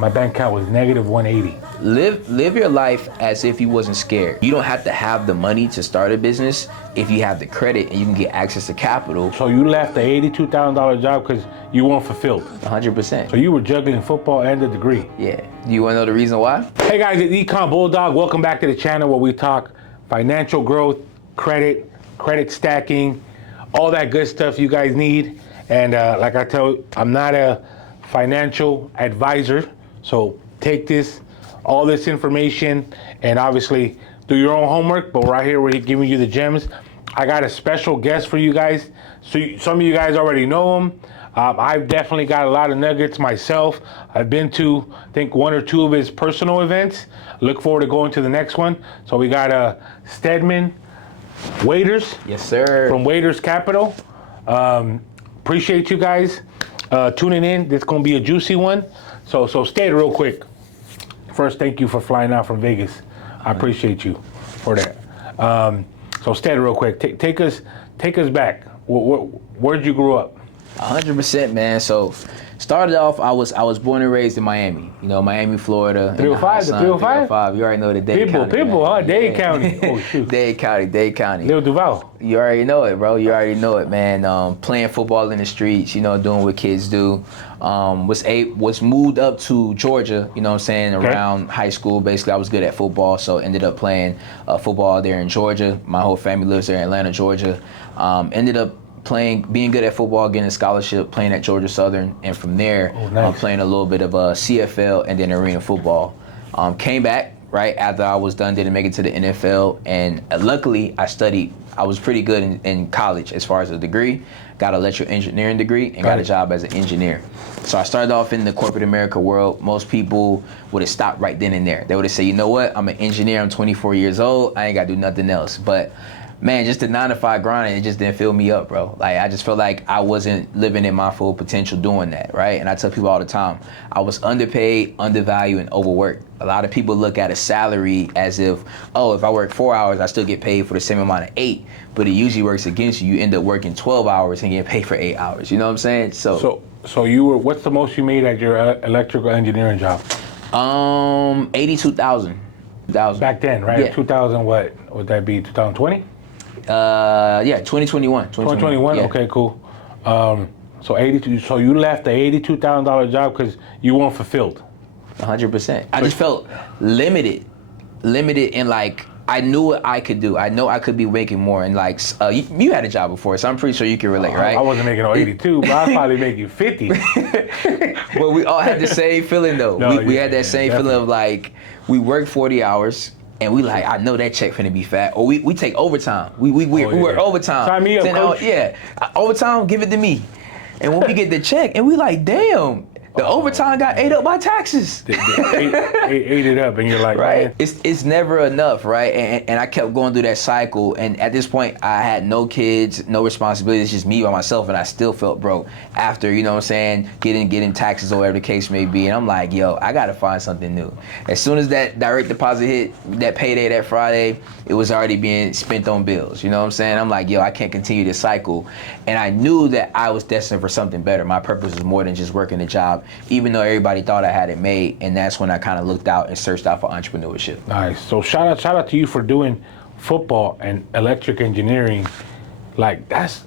My bank account was negative 180. Live your life as if you wasn't scared. You don't have to have the money to start a business if you have the credit and you can get access to capital. So you left the $82,000 job because you weren't fulfilled? 100%. So you were juggling football and a degree? Yeah. Do you want to know the reason why? Hey guys, it's Econ Bulldog. Welcome back to the channel where we talk financial growth, credit stacking, all that good stuff you guys need. And like I tell you, I'm not a financial advisor, so take all this information and obviously do your own homework, but right here we're giving you the gems. I got a special guest for you guys. So some of you guys already know him. I've definitely got a lot of nuggets myself. I've been to, I think, 1 or 2 of his personal events. Look forward to going to the next one. So we got Stedman Waiters. Yes, sir. From Waiters Capital. Appreciate you guys tuning in. This is going to be a juicy one. So Sted, real quick. First, thank you for flying out from Vegas. I appreciate you for that. So Sted, real quick, take us back. Where'd you grow up? 100%, man. So started off, I was born and raised in Miami. You know, Miami, Florida. 305, the 305? You already know the Dade County. People, huh? Dade County. Oh, shoot. Dade County. Little Duval. You already know it, bro. You already know it, man. Playing football in the streets, you know, doing what kids do. Was moved up to Georgia, you know what I'm saying, around high school. Basically, I was good at football, so ended up playing football there in Georgia. My whole family lives there in Atlanta, Georgia. Ended up being good at football, getting a scholarship, playing at Georgia Southern, and from there, playing a little bit of CFL and then arena football. Came back right after I was done, didn't make it to the NFL, and luckily I was pretty good in college as far as a degree, got an electrical engineering degree, and got a job as an engineer. So I started off in the corporate America world. Most people would have stopped right then and there. They would have said, you know what, I'm an engineer, I'm 24 years old, I ain't got to do nothing else. But man, just the 9-to-5 grind, it just didn't fill me up, bro. Like, I just felt like I wasn't living in my full potential doing that, right? And I tell people all the time, I was underpaid, undervalued, and overworked. A lot of people look at a salary as if, oh, if I work 4 hours, I still get paid for the same amount of 8. But it usually works against you. You end up working 12 hours and get paid for 8 hours. You know what I'm saying? So you were, what's the most you made at your electrical engineering job? 82,000. Back then, right? Yeah. 2000, what would that be? 2020? Yeah, 2021. 2021. Yeah. Okay, cool. So you left the $82,000 job because you weren't fulfilled. 100%. I just felt limited in, like, I knew what I could do. I know I could be making more, and like you had a job before, so I'm pretty sure you can relate, right? I wasn't making no 82, but I was probably making 50. Well, we all had the same feeling though. We had that same feeling of like we worked 40 hours. And we like, I know that check finna be fat. Or we take overtime. We work overtime. Sign me up, coach. Overtime, give it to me. And when we get the check, and we like, damn, the overtime got ate up by taxes. Ate it up, and you're like, right? Man. It's never enough, right? And I kept going through that cycle. And at this point, I had no kids, no responsibilities, it's just me by myself, and I still felt broke after, you know what I'm saying, getting taxes or whatever the case may be. And I'm like, yo, I gotta find something new. As soon as that direct deposit hit, that payday that Friday, it was already being spent on bills. You know what I'm saying? I'm like, yo, I can't continue this cycle. And I knew that I was destined for something better. My purpose was more than just working a job, even though everybody thought I had it made. And that's when I kind of looked out and searched out for entrepreneurship. Nice. So shout out to you for doing football and electric engineering. Like, that's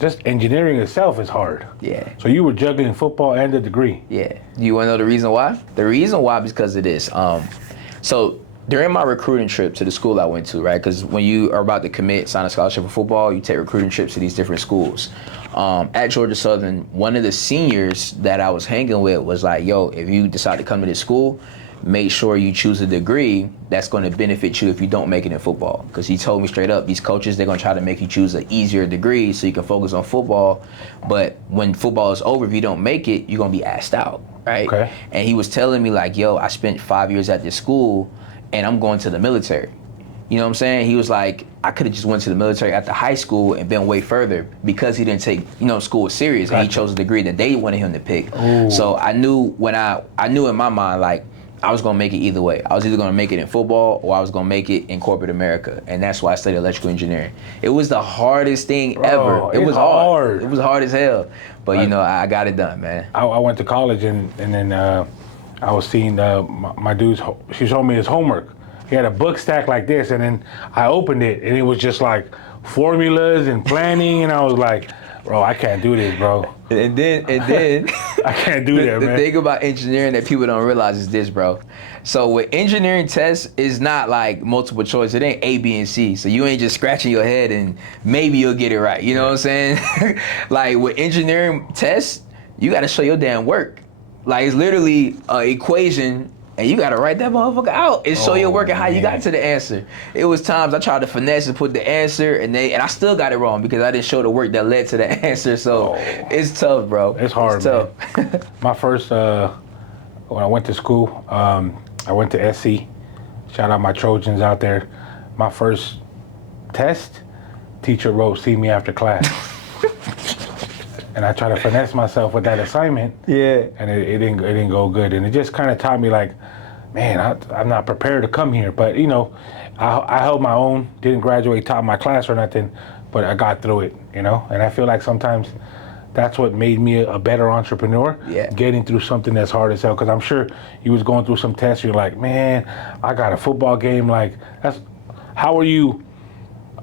just engineering itself is hard. Yeah. So you were juggling football and a degree. Yeah. Do you want to know the reason why? The reason why is because of this. So during my recruiting trip to the school I went to, right? Because when you are about to sign a scholarship for football, you take recruiting trips to these different schools. At Georgia Southern, one of the seniors that I was hanging with was like, yo, if you decide to come to this school, make sure you choose a degree that's going to benefit you if you don't make it in football. Because he told me straight up, these coaches, they're going to try to make you choose an easier degree so you can focus on football. But when football is over, if you don't make it, you're going to be asked out, right? Okay. And he was telling me like, yo, I spent 5 years at this school and I'm going to the military. You know what I'm saying? He was like, I could have just went to the military after high school and been way further because he didn't take, school serious. Gotcha. And he chose a degree that they wanted him to pick. Ooh. So I knew I knew in my mind, like, I was gonna make it either way. I was either gonna make it in football or I was gonna make it in corporate America. And that's why I studied electrical engineering. It was the hardest thing ever. It was hard. It was hard as hell. But I got it done, man. I went to college and then I was seeing my dude's. She showed me his homework. He had a book stack like this, and then I opened it, and it was just like formulas and planning, and I was like, bro, I can't do this, bro. And then I can't do that, the man. thing about engineering that people don't realize is this, bro. So with engineering tests, it's not like multiple choice. It ain't A, B, and C. So you ain't just scratching your head and maybe you'll get it right. You know what I'm saying? Like with engineering tests, you got to show your damn work. Like it's literally an equation, and you got to write that motherfucker out and show your work and how you got to the answer. It was times I tried to finesse and put the answer, and I still got it wrong because I didn't show the work that led to the answer. So it's tough, bro. It's hard, it's tough. My first, when I went to school, I went to SC. Shout out my Trojans out there. My first test, teacher wrote, "See me after class." And I tried to finesse myself with that assignment. Yeah. And it didn't go good. And it just kind of taught me like, man, I'm not prepared to come here. But you know, I held my own. Didn't graduate top of my class or nothing, but I got through it. You know, and I feel like sometimes that's what made me a better entrepreneur. Yeah. Getting through something that's hard as hell. Because I'm sure you was going through some tests. You're like, man, I got a football game. Like, how are you?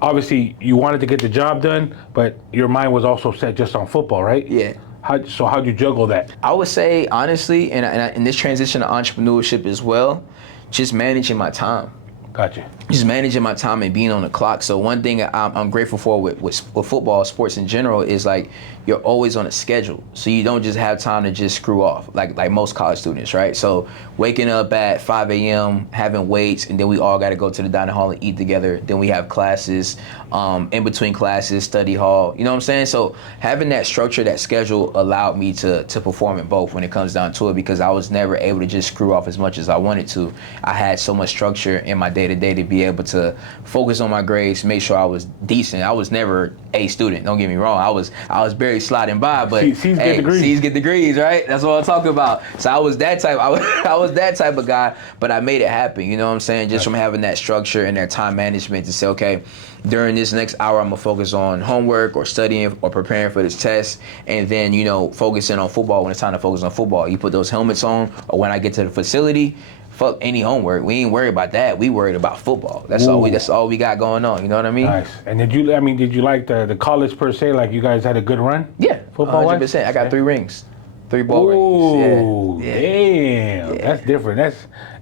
Obviously, you wanted to get the job done, but your mind was also set just on football, right? Yeah. How'd you juggle that? I would say, honestly, and in this transition to entrepreneurship as well, just managing my time. Gotcha. Just managing my time and being on the clock. So one thing I'm grateful for with football, sports in general, is like you're always on a schedule. So you don't just have time to just screw off like most college students, right? So waking up at 5 a.m., having weights, and then we all got to go to the dining hall and eat together. Then we have classes, in between classes, study hall. You know what I'm saying? So having that structure, that schedule allowed me to perform in both when it comes down to it, because I was never able to just screw off as much as I wanted to. I had so much structure in my day-to-day to be able to focus on my grades, make sure I was decent. I was never A student, don't get me wrong. I was barely sliding by, but C's get degrees. C's get degrees, right? That's what I'm talking about. So I was that type. I was that type of guy, but I made it happen. You know what I'm saying? Just from having that structure and that time management to say, okay, during this next hour, I'm gonna focus on homework or studying or preparing for this test, and then focusing on football when it's time to focus on football. You put those helmets on, or when I get to the facility, fuck any homework. We ain't worried about that. We worried about football. That's all we got going on. You know what I mean? Nice. And did you like the college per se? Like you guys had a good run? Yeah, football 100%. I got 3 rings, 3 ball rings. Yeah. Damn. Yeah. That's different.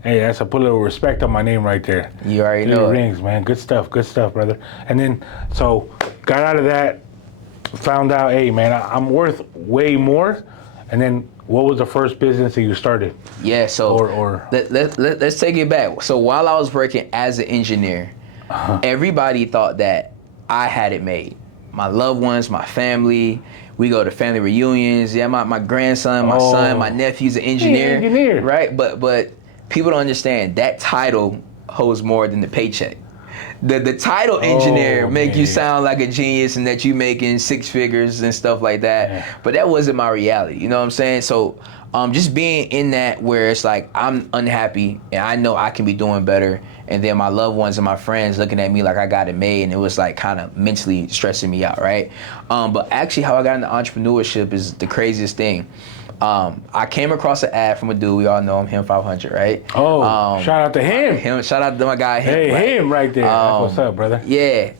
That's a put a little respect on my name right there. You already 3 know. rings, man. Good stuff, brother. And then so got out of that, found out, hey man, I'm worth way more. And then what was the first business that you started? Yeah, so let's take it back. So while I was working as an engineer, everybody thought that I had it made. My loved ones, my family, we go to family reunions. Yeah, my grandson, my son, my nephew's an engineer. Right? But people don't understand that title holds more than the paycheck. The title engineer make you sound like a genius and that you making 6 figures and stuff like that. Yeah. But that wasn't my reality. You know what I'm saying? So just being in that where it's like I'm unhappy and I know I can be doing better, and then my loved ones and my friends looking at me like I got it made, and it was like kind of mentally stressing me out, right? But actually how I got into entrepreneurship is the craziest thing. I came across an ad from a dude, we all know him, Him 500, right? Shout out to him. Shout out to my guy, Him. Hey, right? Him right there. What's up, brother? Yeah.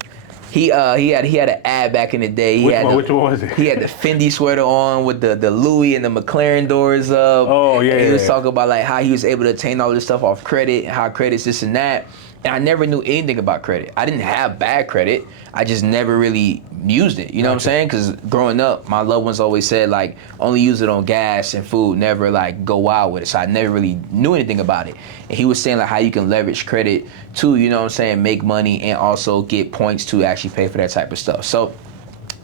He had an ad back in the day. Which one was it? He had the Fendi sweater on with the Louis and the McLaren doors up. Oh, yeah. And he was talking about like how he was able to obtain all this stuff off credit, how credit's this and that. And I never knew anything about credit. I didn't have bad credit. I just never really used it. You know what I'm saying? Because growing up, my loved ones always said, like, only use it on gas and food, never, like, go wild with it. So I never really knew anything about it. And he was saying, like, how you can leverage credit to, you know what I'm saying, make money and also get points to actually pay for that type of stuff. So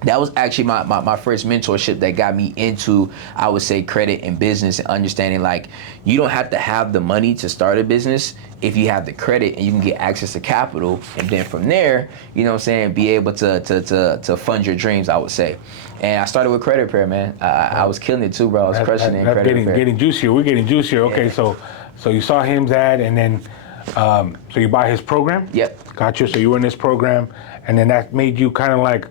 that was actually my first mentorship that got me into, I would say, credit and business, and understanding like you don't have to have the money to start a business if you have the credit and you can get access to capital, and then from there, you know what I'm saying, be able to fund your dreams, I would say. And I started with credit repair, man. I was killing it too, bro. I was crushing it in credit repair. Getting juicier. We're getting juicier. Okay, so you saw him's ad, and then so you buy his program? Yep. Gotcha. So you were in this program, and then that made you kind of like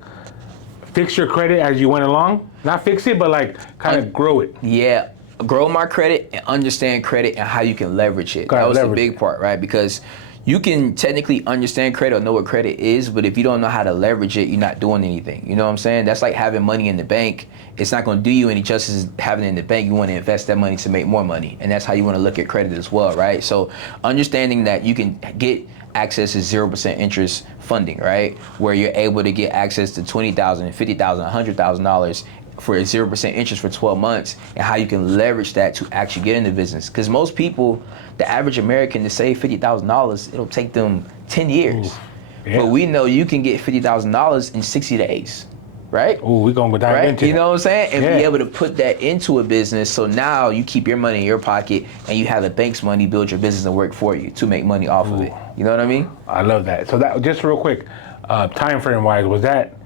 fix your credit as you went along? Not fix it, but like kind of grow it. Yeah. grow my credit and understand credit and how you can leverage it. That was the big part, right? Because you can technically understand credit or know what credit is, but if you don't know how to leverage it, you're not doing anything. You know what I'm saying? That's like having money in the bank. It's not going to do you any justice having it in the bank. You want to invest that money to make more money. And that's how you want to look at credit as well, right? So understanding that you can get access to 0% interest funding, right? Where you're able to get access to $20,000, $50,000, $100,000 for a 0% interest for 12 months, and how you can leverage that to actually get into business. Because most people, the average American, to save $50,000, it'll take them 10 years. Ooh, yeah. But we know you can get $50,000 in 60 days, right? Oh, we're going to dive into You know what I'm saying? And be able to put that into a business, so now you keep your money in your pocket and you have the bank's money build your business and work for you to make money off of it. You know what I mean? I love that. So that, just real quick, time frame wise, was that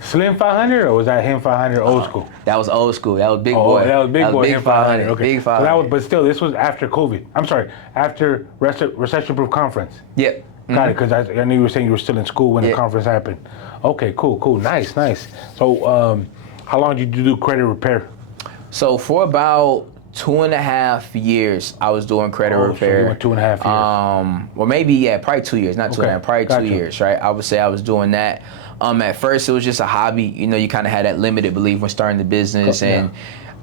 Slim 500 or was that him 500 old school? That was old school. That was big boy. That was big boy. Him 500. Okay. Big 500. So that was, but still, this was after COVID. I'm sorry, after recession-proof conference. Yep. Got it, because I knew you were saying you were still in school when the conference happened. Okay, cool, nice. So, how long did you do credit repair? So for about 2.5 years, I was doing credit repair. So you went 2.5 years. Well, maybe probably 2 years, not 2.5, probably gotcha. 2 years, right? I would say I was doing that. At first, it was just a hobby. You know, you kind of had that limited belief when starting the business, and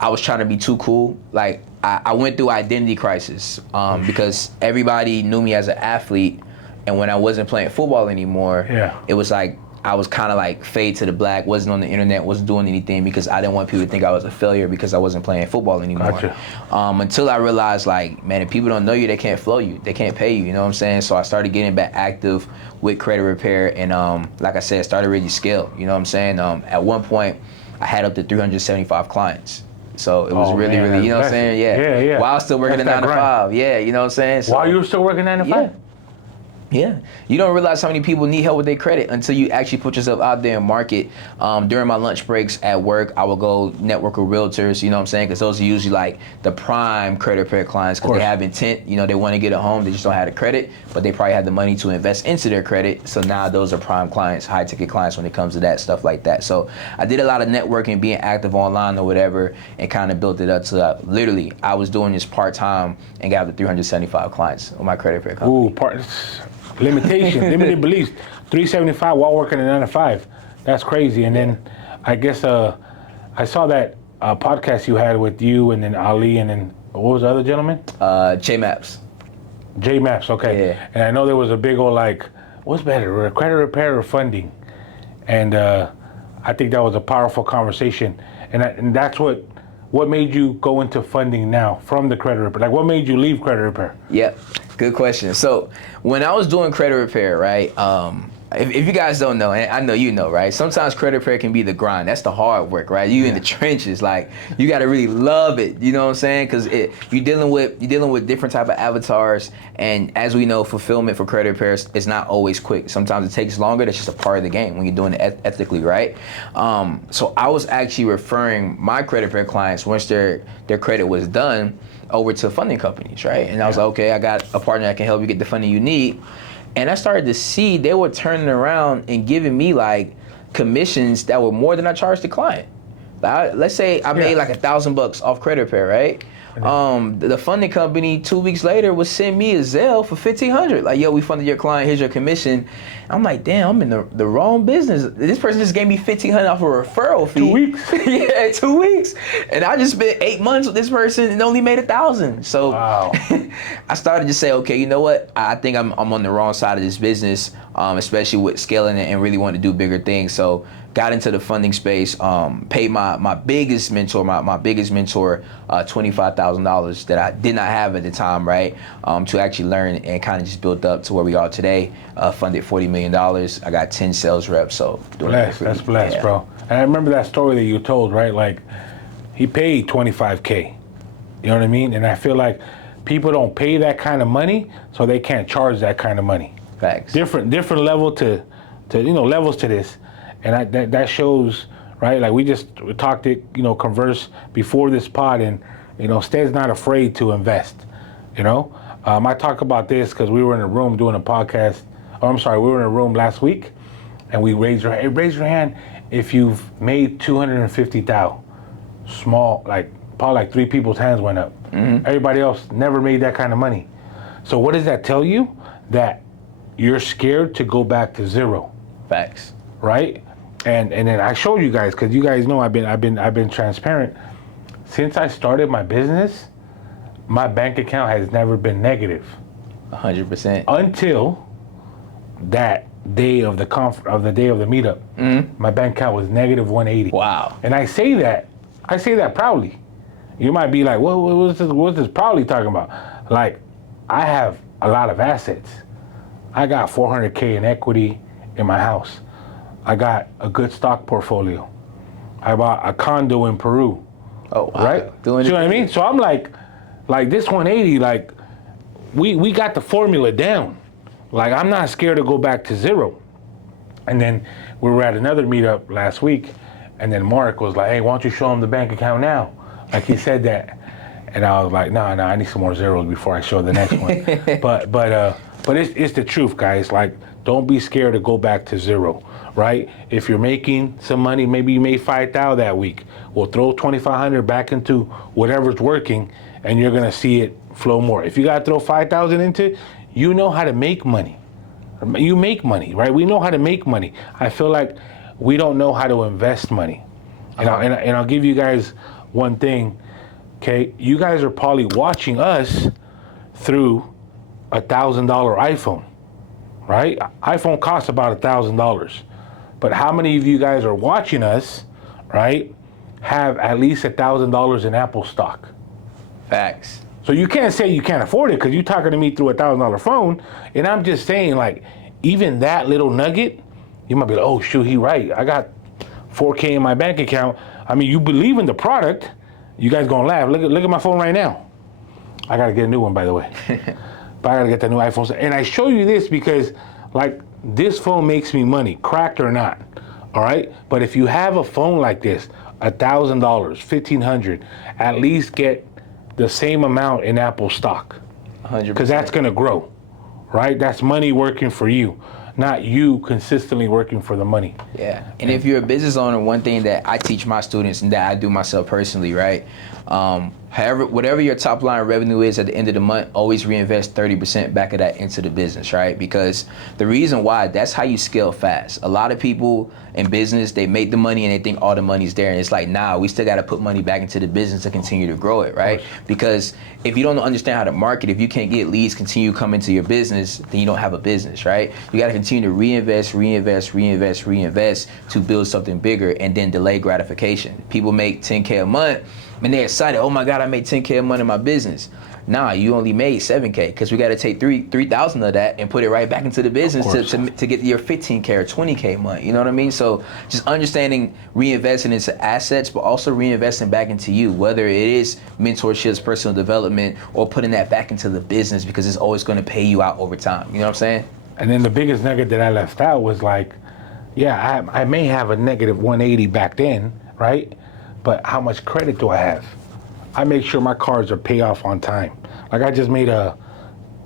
I was trying to be too cool. Like I went through identity crisis because everybody knew me as an athlete, and when I wasn't playing football anymore, it was like I was kind of like fade to the black, wasn't on the internet, wasn't doing anything because I didn't want people to think I was a failure because I wasn't playing football anymore. Gotcha. Until I realized, like, man, if people don't know you, they can't flow you, they can't pay you, you know what I'm saying? So I started getting back active with credit repair, and like I said, started really scale, you know what I'm saying? At one point, I had up to 375 clients. So it was really, you know what I'm saying? Yeah. While still working a 9 to 5. Yeah, you know what I'm saying? So, while you were still working 9 to 5? Yeah, you don't realize how many people need help with their credit until you actually put yourself out there and market. During my lunch breaks at work, I would go network with realtors, you know what I'm saying? Because those are usually like the prime credit repair clients because they have intent, you know, they want to get a home, they just don't have the credit, but they probably have the money to invest into their credit. So now those are prime clients, high ticket clients when it comes to that, stuff like that. So I did a lot of networking, being active online or whatever, and kind of built it up to literally, I was doing this part-time and got up to 375 clients on my credit repair company. Limited beliefs. 375 while working a 9 to 5. That's crazy. And then I guess I saw that podcast you had with you and then Ali and then what was the other gentleman? J-Maps. J-Maps, okay. Yeah. And I know there was a big old like, what's better, credit repair or funding? And I think that was a powerful conversation. And that's what made you go into funding now from the credit repair? Like what made you leave credit repair? Yep. Good question. So when I was doing credit repair, right, if you guys don't know, and I know you know, right, sometimes credit repair can be the grind. That's the hard work, right? You in the trenches, like you got to really love it. You know what I'm saying? Because you're dealing with different type of avatars, and as we know, fulfillment for credit repair is not always quick. Sometimes it takes longer. That's just a part of the game when you're doing it ethically, right? So I was actually referring my credit repair clients once their credit was done over to funding companies, right? And I was like, okay, I got a partner that can help you get the funding you need. And I started to see they were turning around and giving me like commissions that were more than I charged the client. Like, let's say I made like $1,000 off credit repair, right? The funding company 2 weeks later would send me a Zelle for $1,500. Like, yo, we funded your client, here's your commission. I'm like, damn, I'm in the wrong business. This person just gave me $1,500 off a referral fee. 2 weeks? Yeah, 2 weeks. And I just spent 8 months with this person and only made $1,000. So wow. I started to say, okay, you know what? I think I'm on the wrong side of this business, especially with scaling it and really wanting to do bigger things. So got into the funding space, paid my biggest mentor, $25,000 that I did not have at the time, right? To actually learn and kind of just built up to where we are today. Funded $40 million. I got 10 sales reps, so blessed. That's blessed, bro. And I remember that story that you told, right? Like he paid $25K. You know what I mean? And I feel like people don't pay that kind of money, so they can't charge that kind of money. Facts. Different level to levels to this. And that shows, right? Like we talked it, converse before this pod, and Sted's not afraid to invest. I talk about this because we were in a room doing a podcast. We were in a room last week, and we raised your hand if you've made $250,000, small, like probably like 3 people's hands went up. Everybody else never made that kind of money. So what does that tell you? That you're scared to go back to zero. Facts. Right? And then I showed you guys, because you guys know I've been transparent. Since I started my business, my bank account has never been negative. 100%. Until that day of the meetup, my bank account was negative 180. Wow. And I say that proudly. You might be like, what's this proudly talking about? Like, I have a lot of assets. I got $400K in equity in my house. I got a good stock portfolio. I bought a condo in Peru. Oh, wow. Right? See what I mean? So I'm like this 180, like, we got the formula down. Like, I'm not scared to go back to zero. And then we were at another meetup last week, and then Mark was like, hey, why don't you show him the bank account now? Like, he said that. And I was like, no, I need some more zeros before I show the next one. But it's the truth, guys. Like, don't be scared to go back to zero, right? If you're making some money, maybe you made $5,000 that week. Well, throw $2,500 back into whatever's working, and you're gonna see it flow more. If you gotta throw $5,000 into it, you know how to make money. You make money, right? We know how to make money. I feel like we don't know how to invest money. And I'll give you guys one thing, okay? You guys are probably watching us through $1,000 iPhone, right? iPhone costs about $1,000. But how many of you guys are watching us, right, have at least $1,000 in Apple stock? Facts. So you can't say you can't afford it, because you're talking to me through $1,000 phone, and I'm just saying, like, even that little nugget, you might be like, oh shoot, he right. I got $4K in my bank account. I mean, you believe in the product. You guys gonna laugh. Look at my phone right now. I gotta get a new one, by the way. But I gotta get the new iPhone. And I show you this because, like, this phone makes me money, cracked or not. All right. But if you have a phone like this, $1,000, $1,500, at least get the same amount in Apple stock. 100%. Because that's gonna grow, right? That's money working for you, not you consistently working for the money. Yeah. And if you're a business owner, one thing that I teach my students and that I do myself personally, right? Whatever your top line revenue is at the end of the month, always reinvest 30% back of that into the business, right? Because the reason why, that's how you scale fast. A lot of people in business, they make the money and they think all the money's there. And it's like, nah, we still got to put money back into the business to continue to grow it, right? Because if you don't understand how to market, if you can't get leads continue to come into your business, then you don't have a business, right? You got to continue to reinvest to build something bigger, and then delay gratification. People make 10K a month and they're excited. Oh my God, I made 10K a month in my business. Nah, you only made 7K, because we got to take 3,000 of that and put it right back into the business to get your 15K or 20K a month. You know what I mean? So just understanding reinvesting into assets, but also reinvesting back into you, whether it is mentorships, personal development, or putting that back into the business, because it's always going to pay you out over time. You know what I'm saying? And then the biggest nugget that I left out was like, yeah, I may have a negative 180 back then, right? But how much credit do I have? I make sure my cards are paid off on time. Like, I just made a,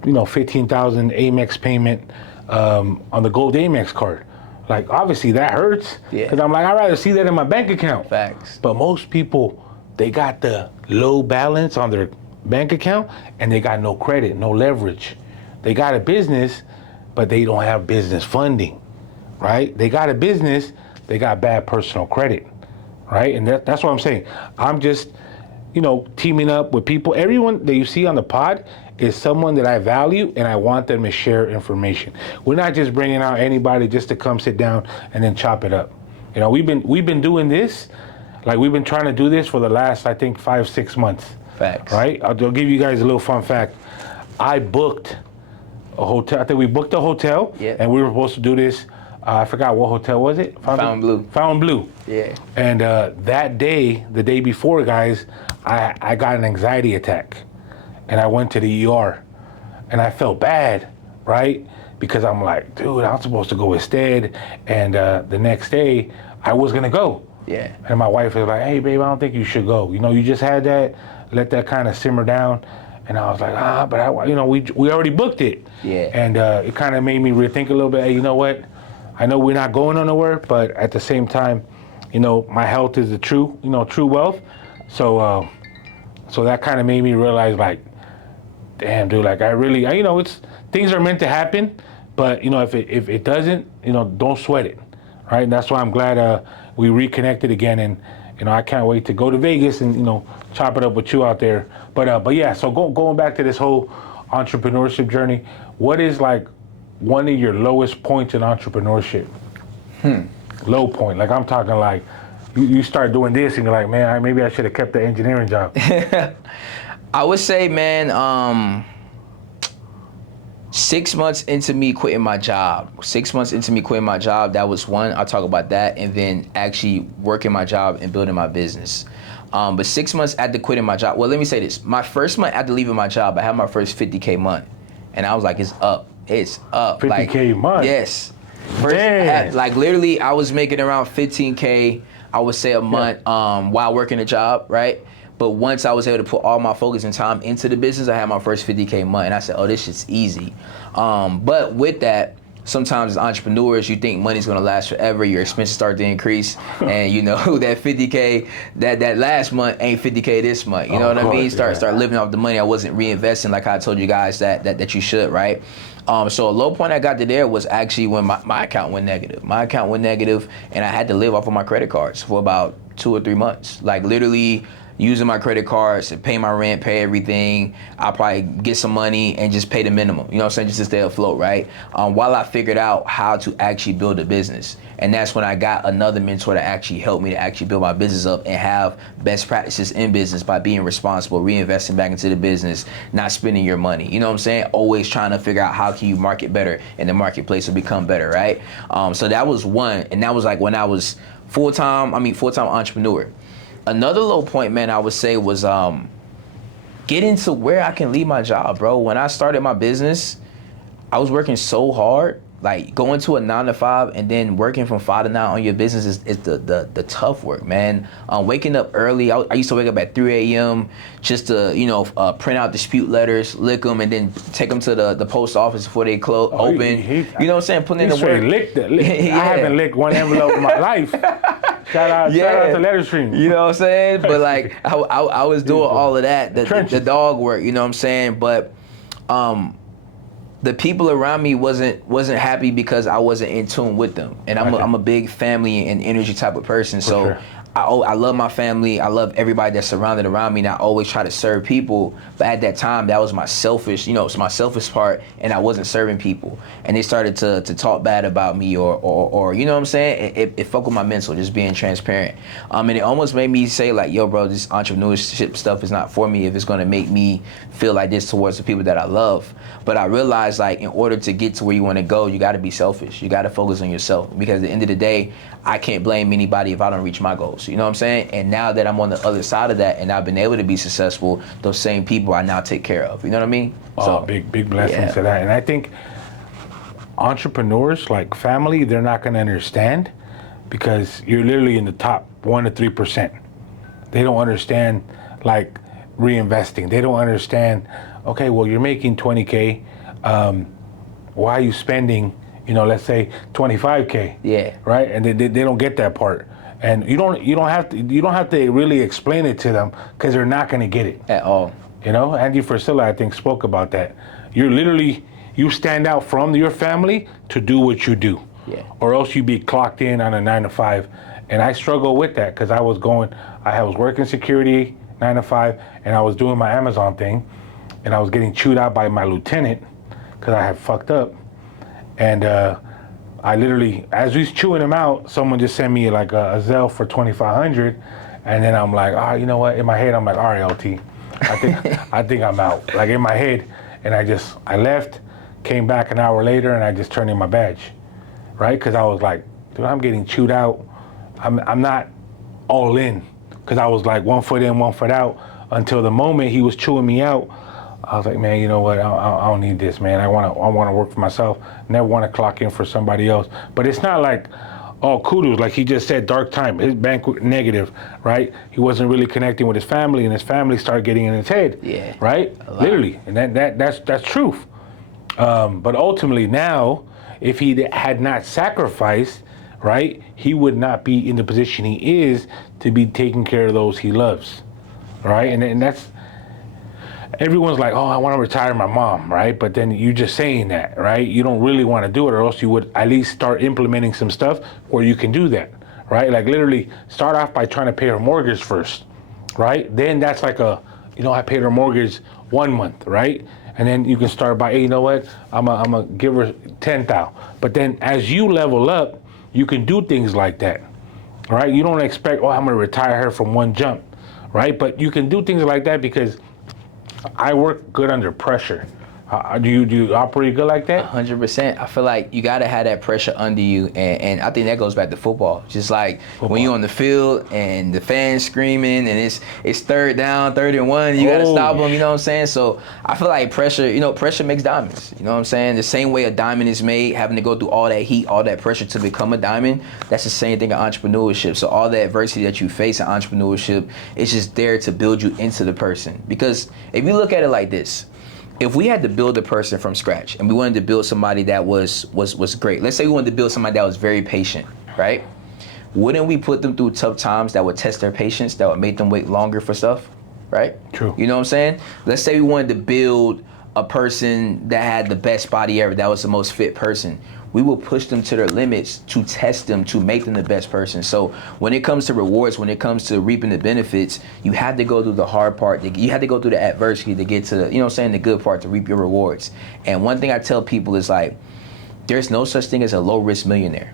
$15,000 Amex payment on the Gold Amex card. Like, obviously that hurts. Yeah. Because I'm like, I'd rather see that in my bank account. Facts. But most people, they got the low balance on their bank account, and they got no credit, no leverage. They got a business, but they don't have business funding, right? They got a business, they got bad personal credit, right? And that's what I'm saying. I'm just, teaming up with people. Everyone that you see on the pod is someone that I value, and I want them to share information. We're not just bringing out anybody just to come sit down and then chop it up. We've been doing this, like, we've been trying to do this for the last, I think, 5-6 months. Facts. Right? I'll give you guys a little fun fact. I booked a hotel. I think we booked a hotel, and we were supposed to do this. I forgot what hotel was it? Fontainebleau. Yeah. And that day, the day before, guys, I got an anxiety attack, and I went to the ER, and I felt bad, right? Because I'm like, dude, I'm supposed to go with Sted, and the next day I was gonna go. Yeah. And my wife was like, hey, babe, I don't think you should go. You just had that, let that kind of simmer down. And I was like, but we already booked it. Yeah. And it kind of made me rethink a little bit. Hey, you know what? I know we're not going nowhere, but at the same time, my health is the true wealth. So So that kind of made me realize, like, damn, dude, like you know, it's things are meant to happen, but you know, if it doesn't, you know, don't sweat it, right? And that's why I'm glad we reconnected again, and you know, I can't wait to go to Vegas and you know, chop it up with you out there. But yeah, so going back to this whole entrepreneurship journey, what is like one of your lowest points in entrepreneurship? Low point, like I'm talking like you start doing this and you're like, man, maybe I should have kept the engineering job. I would say, man, 6 months into me quitting my job. 6 months into me quitting my job, that was one. I'll talk about that, and then actually working my job and building my business. But 6 months after quitting my job, well, let me say this. My first month after leaving my job, I had my first 50K month, and I was like, it's up. It's up. 50K month? Yes. Like literally, I was making around 15K, I would say, a month while working a job, right? But once I was able to put all my focus and time into the business, I had my first 50K month, and I said, oh, this shit's easy. But with that, sometimes as entrepreneurs, you think money's gonna last forever, your expenses start to increase, and you know that 50K, that last month ain't 50K this month, you know what I mean? Start living off the money. I wasn't reinvesting like I told you guys that you should, right? So a low point I got to there was actually when my account went negative. My account went negative, and I had to live off of my credit cards for about 2 or 3 months. Like literally using my credit cards to pay my rent, pay everything. I'll probably get some money and just pay the minimum, you know what I'm saying, just to stay afloat, right? While I figured out how to actually build a business. And that's when I got another mentor to actually help me to actually build my business up and have best practices in business by being responsible, reinvesting back into the business, not spending your money. You know what I'm saying? Always trying to figure out how can you market better in the marketplace to become better, right? So that was one, and that was like when I was full-time entrepreneur. Another low point, man, I would say was getting to where I can leave my job, bro. When I started my business, I was working so hard. Like going to a 9 to 5 and then working from 5 to 9 on your business is the tough work, man. Waking up early, I used to wake up at 3 a.m. just to, you know, print out dispute letters, lick them, and then take them to the post office before they open. You know what I'm saying? Putting in the work. Yeah. I haven't licked one envelope in my life. Shout out to Letter Stream. You know what I'm saying? But like I was doing all of that, the dog work, you know what I'm saying? But the people around me wasn't happy because I wasn't in tune with them. And I'm a big family and energy type of person. So sure. I love my family. I love everybody that's surrounded around me, and I always try to serve people. But at that time, that was my selfish, you know, it's my selfish part, and I wasn't serving people. And they started to talk bad about me or you know what I'm saying? It fucked with my mental, just being transparent. And it almost made me say like, yo, bro, this entrepreneurship stuff is not for me if it's gonna make me feel like this towards the people that I love. But I realized, like, in order to get to where you wanna go, you gotta be selfish. You gotta focus on yourself, because at the end of the day, I can't blame anybody if I don't reach my goals. You know what I'm saying? And now that I'm on the other side of that and I've been able to be successful, those same people I now take care of. You know what I mean? So big blessings to that. And I think entrepreneurs, like family, they're not going to understand, because you're literally in the top 1 to 3%. They don't understand like reinvesting. They don't understand, okay, well, you're making 20K. Why are you spending, you know, let's say 25K? Yeah. Right? And they don't get that part. And you don't have to really explain it to them, because they're not going to get it at all. You know, Andy Frisilla, I think, spoke about that. You stand out from your family to do what you do, or else you be clocked in on a 9 to 5. And I struggle with that, because I was working security 9 to 5, and I was doing my Amazon thing, and I was getting chewed out by my lieutenant because I had fucked up, and I literally, as he's chewing him out, someone just sent me like a Zelle for $2,500, and then I'm like, you know what? In my head, I'm like, all right, LT, I think I'm out. Like in my head, and I left, came back an hour later, and I just turned in my badge, right? Because I was like, dude, I'm getting chewed out. I'm not all in, because I was like 1 foot in, 1 foot out, until the moment he was chewing me out. I was like, man, you know what? I don't need this, man. I want to work for myself. Never want to clock in for somebody else. But it's not like all kudos, like he just said, dark time. His bank was negative, right? He wasn't really connecting with his family, and his family started getting in his head, right? Literally, and that's truth. But ultimately, now, if he had not sacrificed, right, he would not be in the position he is to be taking care of those he loves, right? And everyone's like, oh, I want to retire my mom, right? But then you're just saying that, right? You don't really want to do it, or else you would at least start implementing some stuff where you can do that, right? Like literally start off by trying to pay her mortgage first, right? Then that's like I paid her mortgage 1 month, right? And then you can start by, hey, you know what? I'm gonna give her 10,000. But then as you level up, you can do things like that, right? You don't expect, oh, I'm gonna retire her from one jump, right? But you can do things like that because I work good under pressure. Do you operate good like that? 100%. I feel like you gotta have that pressure under you, and I think that goes back to football. Just like when you're on the field and the fans screaming, and it's third down, 3rd and 1, you gotta stop them. You know what I'm saying? So I feel like pressure makes diamonds. You know what I'm saying? The same way a diamond is made, having to go through all that heat, all that pressure to become a diamond. That's the same thing in entrepreneurship. So all the adversity that you face in entrepreneurship, it's just there to build you into the person. Because if you look at it like this. If we had to build a person from scratch and we wanted to build somebody that was great, let's say we wanted to build somebody that was very patient, right? Wouldn't we put them through tough times that would test their patience, that would make them wait longer for stuff, right? True. You know what I'm saying? Let's say we wanted to build a person that had the best body ever, that was the most fit person. We will push them to their limits to test them, to make them the best person. So when it comes to rewards, when it comes to reaping the benefits, you have to go through the hard part. You have to go through the adversity to get to, the good part, to reap your rewards. And one thing I tell people is like, there's no such thing as a low-risk millionaire.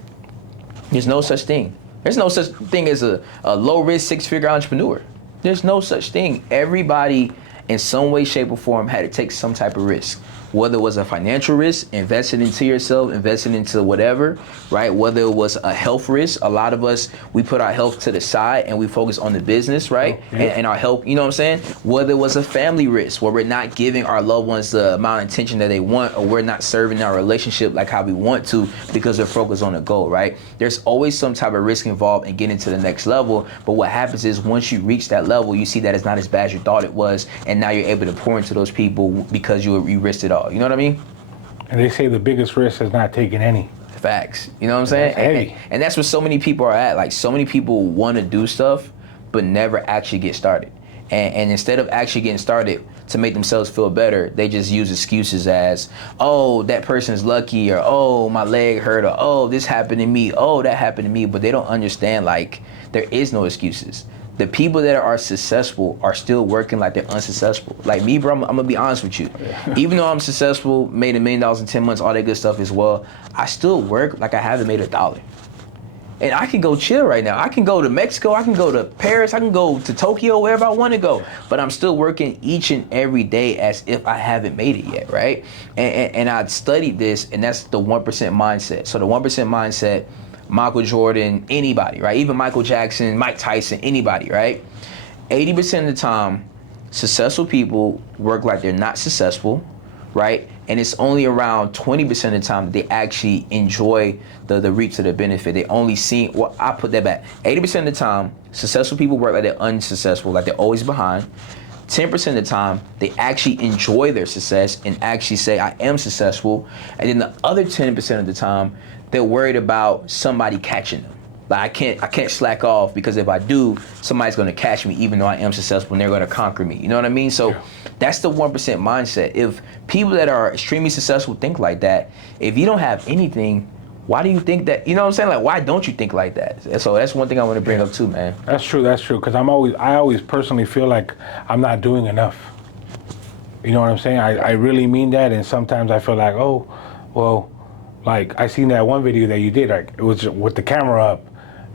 There's no such thing. There's no such thing as a low-risk 6-figure entrepreneur. There's no such thing. Everybody in some way, shape, or form had to take some type of risk. Whether it was a financial risk, investing into yourself, investing into whatever, right? Whether it was a health risk, a lot of us, we put our health to the side and we focus on the business, right? Oh, yeah. And our health, you know what I'm saying? Whether it was a family risk, where we're not giving our loved ones the amount of attention that they want, or we're not serving our relationship like how we want to because we're focused on a goal, right? There's always some type of risk involved in getting to the next level, but what happens is once you reach that level, you see that it's not as bad as you thought it was, and now you're able to pour into those people because you risked it all. You know what I mean? And they say the biggest risk is not taking any. Facts. You know what I'm saying? That's heavy. And that's what so many people are at. Like, so many people want to do stuff, but never actually get started. And instead of actually getting started to make themselves feel better, they just use excuses as, oh, that person's lucky, or oh, my leg hurt, or oh, this happened to me, oh, that happened to me. But they don't understand, like, there is no excuses. The people that are successful are still working like they're unsuccessful. Like me, bro, I'm gonna be honest with you. Even though I'm successful, made $1 million in 10 months, all that good stuff as well, I still work like I haven't made $1. And I can go chill right now. I can go to Mexico, I can go to Paris, I can go to Tokyo, wherever I want to go. But I'm still working each and every day as if I haven't made it yet, right? And I studied this, and that's the 1% mindset. So the 1% mindset, Michael Jordan, anybody, right? Even Michael Jackson, Mike Tyson, anybody, right? 80% of the time, successful people work like they're not successful, right? And it's only around 20% of the time that they actually enjoy the reaps of the benefit. They only see, well, I put that back. 80% of the time, successful people work like they're unsuccessful, like they're always behind. 10% of the time, they actually enjoy their success and actually say, I am successful. And then the other 10% of the time, they're worried about somebody catching them. Like I can't slack off, because if I do, somebody's gonna catch me even though I am successful, and they're gonna conquer me. You know what I mean? So that's the 1% mindset. If people that are extremely successful think like that, if you don't have anything, why do you think that? You know what I'm saying? Like, why don't you think like that? So that's one thing I want to bring up too, man. That's true, because I always personally feel like I'm not doing enough. You know what I'm saying? I really mean that, and sometimes I feel like, oh, well, like I seen that one video that you did, like it was with the camera up,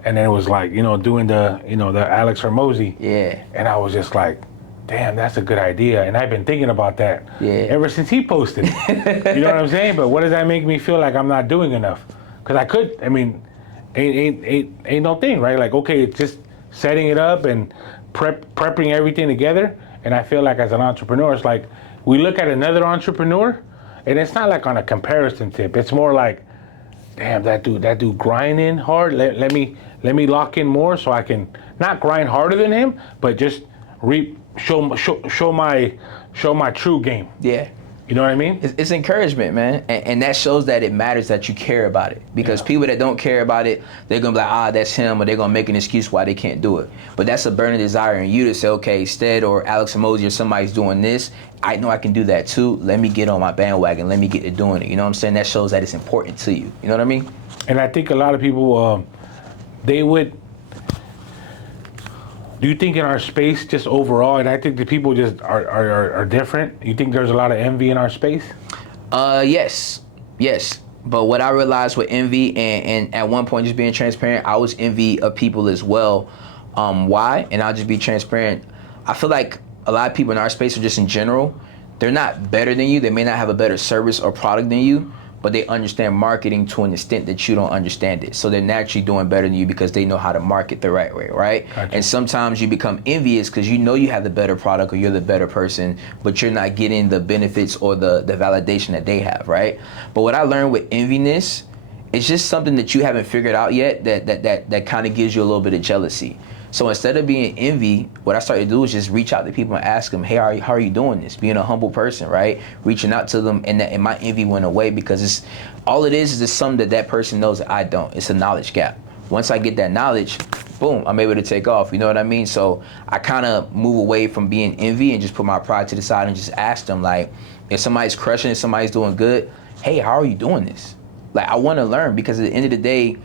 and then it was like, doing the Alex Hormozy. Yeah. And I was just like, damn, that's a good idea. And I've been thinking about that ever since he posted it. You know what I'm saying? But what does that make me feel like I'm not doing enough? Because I could, ain't no thing, right? Like, okay, it's just setting it up and prepping everything together. And I feel like as an entrepreneur, it's like we look at another entrepreneur, and it's not like on a comparison tip. It's more like, damn, that dude grinding hard. Let me lock in more so I can not grind harder than him, but just show my true game. Yeah. You know what I mean? It's encouragement, man, and that shows that it matters that you care about it. Because people that don't care about it, they're gonna be like, that's him, or they're gonna make an excuse why they can't do it. But that's a burning desire in you to say, okay, Sted or Alex Emoji or somebody's doing this. I know I can do that too. Let me get on my bandwagon. Let me get to doing it. You know what I'm saying? That shows that it's important to you. You know what I mean? And I think a lot of people, they would. Do you think in our space, just overall, and I think the people just are different, you think there's a lot of envy in our space? Yes. But what I realized with envy, and at one point just being transparent, I was envy of people as well. Why? And I'll just be transparent. I feel like a lot of people in our space, or just in general, they're not better than you. They may not have a better service or product than you, but they understand marketing to an extent that you don't understand it. So they're naturally doing better than you because they know how to market the right way, right? Gotcha. And sometimes you become envious because you know you have the better product or you're the better person, but you're not getting the benefits or the validation that they have, right? But what I learned with enviness, it's just something that you haven't figured out yet that kind of gives you a little bit of jealousy. So instead of being envy, what I started to do is just reach out to people and ask them, hey, how are you doing this? Being a humble person, right? Reaching out to them, and my envy went away because it's all it is something that person knows that I don't. It's a knowledge gap. Once I get that knowledge, boom, I'm able to take off. You know what I mean? So I kind of move away from being envy and just put my pride to the side and just ask them, like, if somebody's crushing, if somebody's doing good, hey, how are you doing this? Like, I want to learn because at the end of the day,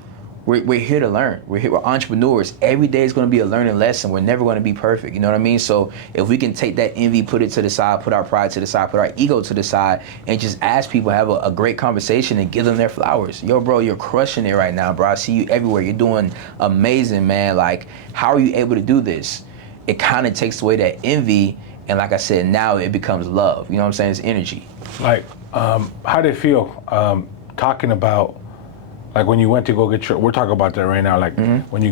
we're here to learn. We're entrepreneurs. Every day is going to be a learning lesson. We're never going to be perfect. You know what I mean? So if we can take that envy, put it to the side, put our pride to the side, put our ego to the side, and just ask people, have a great conversation and give them their flowers. Yo, bro, you're crushing it right now, bro. I see you everywhere. You're doing amazing, man. Like, how are you able to do this? It kind of takes away that envy. And like I said, now it becomes love. You know what I'm saying? It's energy. Like, how did it feel talking about, like when you went to go get we're talking about that right now, like when you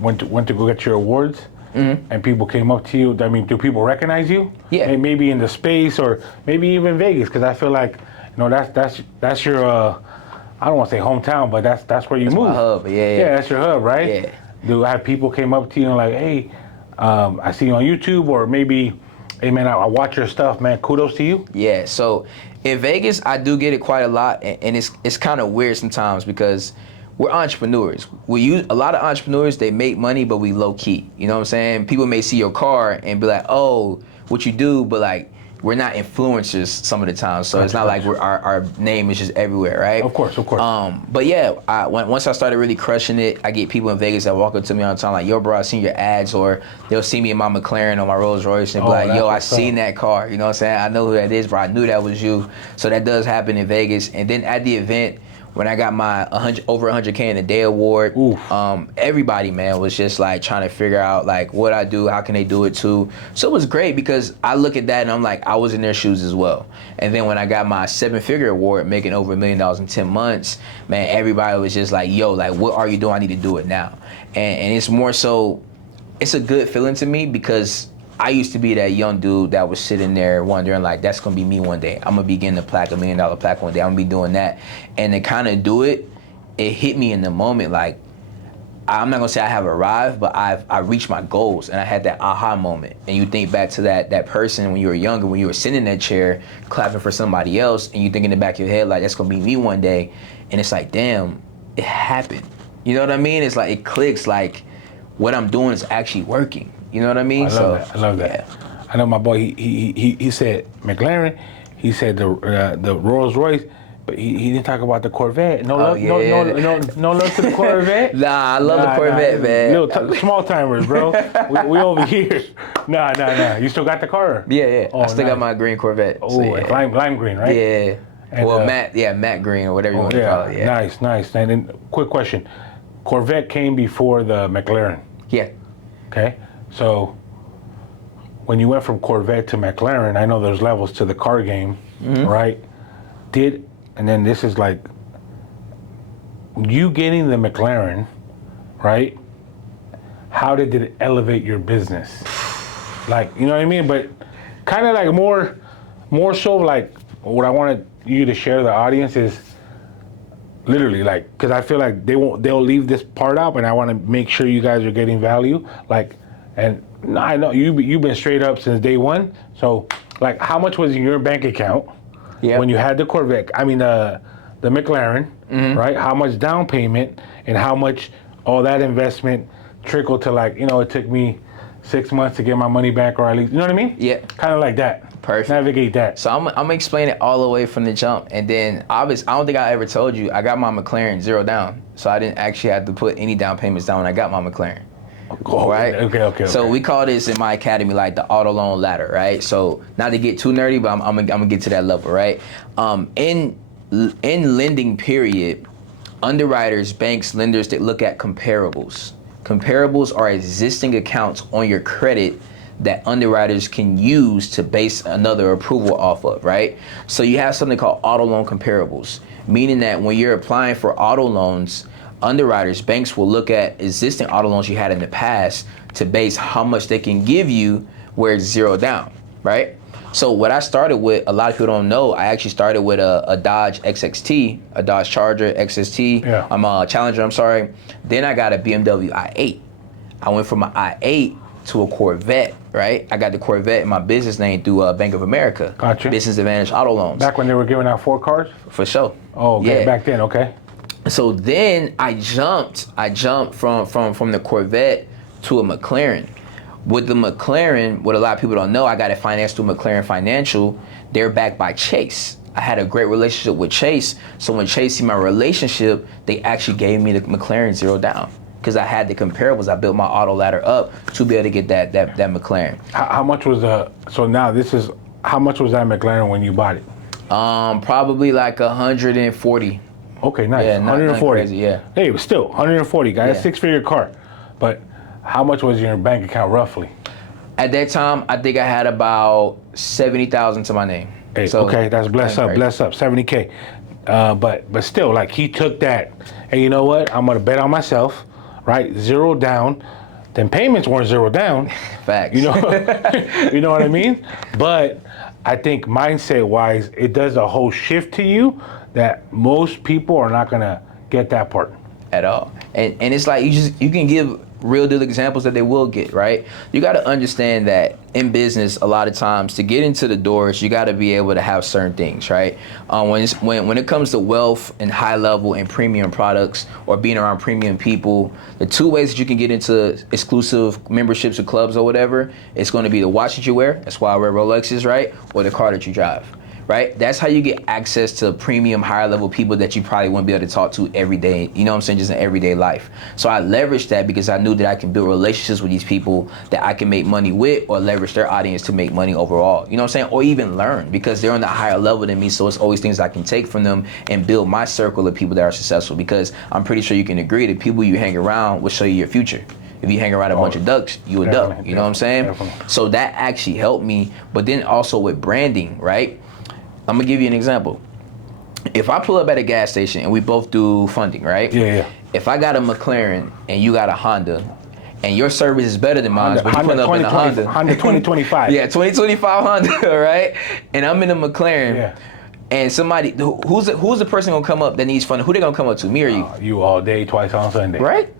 went to go get your awards, and people came up to you, I mean, do people recognize you? Yeah. And maybe in the space or maybe even Vegas, because I feel like, that's your, I don't want to say hometown, but that's where you move. My hub, yeah. Yeah, that's your hub, right? Yeah. Do have people came up to you and like, hey, I see you on YouTube, or maybe, hey man, I watch your stuff, man, kudos to you? Yeah, so in Vegas, I do get it quite a lot, and it's kind of weird sometimes because we're entrepreneurs. A lot of entrepreneurs, they make money, but we low key. You know what I'm saying? People may see your car and be like, oh, what you do, but like, we're not influencers some of the time, so it's not like our name is just everywhere, right? Of course. But yeah, once I started really crushing it, I get people in Vegas that walk up to me all the time like, yo, bro, I seen your ads, or they'll see me in my McLaren or my Rolls-Royce and be like, yo, I seen that car. You know what I'm saying? I know who that is, bro. I knew that was you. So that does happen in Vegas. And then at the event, when I got my over 100K in a day award, everybody, man, was just like trying to figure out like what I do, how can they do it too. So it was great because I look at that and I'm like, I was in their shoes as well. And then when I got my 7-figure award, making over $1 million in 10 months, man, everybody was just like, yo, like, what are you doing? I need to do it now. And it's more so, it's a good feeling to me because I used to be that young dude that was sitting there wondering like, that's gonna be me one day. I'm gonna be getting a plaque, $1 million plaque one day. I'm gonna be doing that. And to kind of do it, it hit me in the moment. Like, I'm not gonna say I have arrived, but I reached my goals and I had that aha moment. And you think back to that person when you were younger, when you were sitting in that chair clapping for somebody else, and you think in the back of your head like, that's gonna be me one day. And it's like, damn, it happened. You know what I mean? It's like, it clicks, like what I'm doing is actually working. You know what I mean? I love that. Yeah. I know my boy. He said McLaren. He said the Rolls-Royce, but he didn't talk about the Corvette. No love to the Corvette. Nah, I love the Corvette, man. Small timers, bro. we over here. Nah. You still got the car? Yeah. I still got my green Corvette. Oh, so, yeah. lime green, right? Yeah. And, well, matte green or whatever you want to call it. Yeah. Nice. And then, quick question: Corvette came before the McLaren. Yeah. Okay. So, when you went from Corvette to McLaren, I know there's levels to the car game, right? And then this is like, you getting the McLaren, right? How did it elevate your business? Like, you know what I mean? But kind of like more so like, what I wanted you to share the audience is literally like, because I feel like they'll leave this part out, and I want to make sure you guys are getting value. Like, and I know you've been straight up since day one. So, like, how much was in your bank account, Yep. when you had the Corvette, the McLaren, right? How much down payment and how much all that investment trickled to, like, it took me 6 months to get my money back, or at least, you know what I mean? Yeah. Kind of like that. Perfect. Navigate that. So I'm gonna explain it all the way from the jump, and then obviously I don't think I ever told you I got my McLaren 0 down, so I didn't actually have to put any down payments down when I got my McLaren. Oh, right? Okay. So we call this in my academy like the auto loan ladder, right? So not to get too nerdy, but I'm gonna get to that level, right? In lending period, underwriters, banks, lenders, they look at comparables. Comparables are existing accounts on your credit that underwriters can use to base another approval off of, right? So you have something called auto loan comparables, meaning that when you're applying for auto loans, underwriters, banks will look at existing auto loans you had in the past to base how much they can give you where it's 0 down, right? So what I started with, a lot of people don't know, I actually started with a Dodge XXT, a Dodge Charger XST. Yeah. I'm a Challenger, I'm sorry. Then I got a BMW i8. I went from an i8 to a Corvette, right? I got the Corvette in my business name through Bank of America. Gotcha. Business Advantage Auto Loans. Back when they were giving out 4 cars? For sure. Oh, okay. Yeah. Back then, okay. So then I jumped from the Corvette to a McLaren. With the McLaren, what a lot of people don't know, I got it financed through McLaren Financial. They're backed by Chase. I had a great relationship with Chase. So when Chase see my relationship, they actually gave me the McLaren 0 down. Because I had the comparables, I built my auto ladder up to be able to get that McLaren. How much was how much was that McLaren when you bought it? Probably like 140. Okay, nice. Yeah, not 140. crazy, yeah. Hey, but still 140, guys. Yeah. 6-figure car. But how much was in your bank account roughly? At that time, I think I had about 70,000 to my name. Hey, So, okay, that's bless up, 70K. But still, like, he took that, and you know what? I'm gonna bet on myself, right? 0 down. Then payments weren't 0 down. Facts. You know what I mean? But I think mindset-wise, it does a whole shift to you that most people are not gonna get that part at all. And it's like you can give real deal examples that they will get, right? You got to understand that in business, a lot of times to get into the doors, you got to be able to have certain things, right? When it comes to wealth and high level and premium products or being around premium people, the 2 ways that you can get into exclusive memberships or clubs or whatever, it's going to be the watch that you wear. That's why I wear Rolexes, right? Or the car that you drive. Right? That's how you get access to premium, higher level people that you probably wouldn't be able to talk to every day, you know what I'm saying, just in everyday life. So I leveraged that because I knew that I can build relationships with these people that I can make money with or leverage their audience to make money overall, you know what I'm saying, or even learn because they're on a higher level than me, so it's always things I can take from them and build my circle of people that are successful because I'm pretty sure you can agree that people you hang around will show you your future. If you hang around a bunch of ducks, you a duck, you know what I'm saying? Definitely. So that actually helped me, but then also with branding, right? I'm gonna give you an example. If I pull up at a gas station and we both do funding, right? Yeah. If I got a McLaren and you got a Honda, and your service is better than mine, but you put up in a Honda. Honda 2025. Yeah, 2025 Honda, right? And I'm in a McLaren. Yeah. And somebody, who's the person gonna come up that needs funding? Who they gonna come up to? Me or you? You all day, twice on Sunday. Right?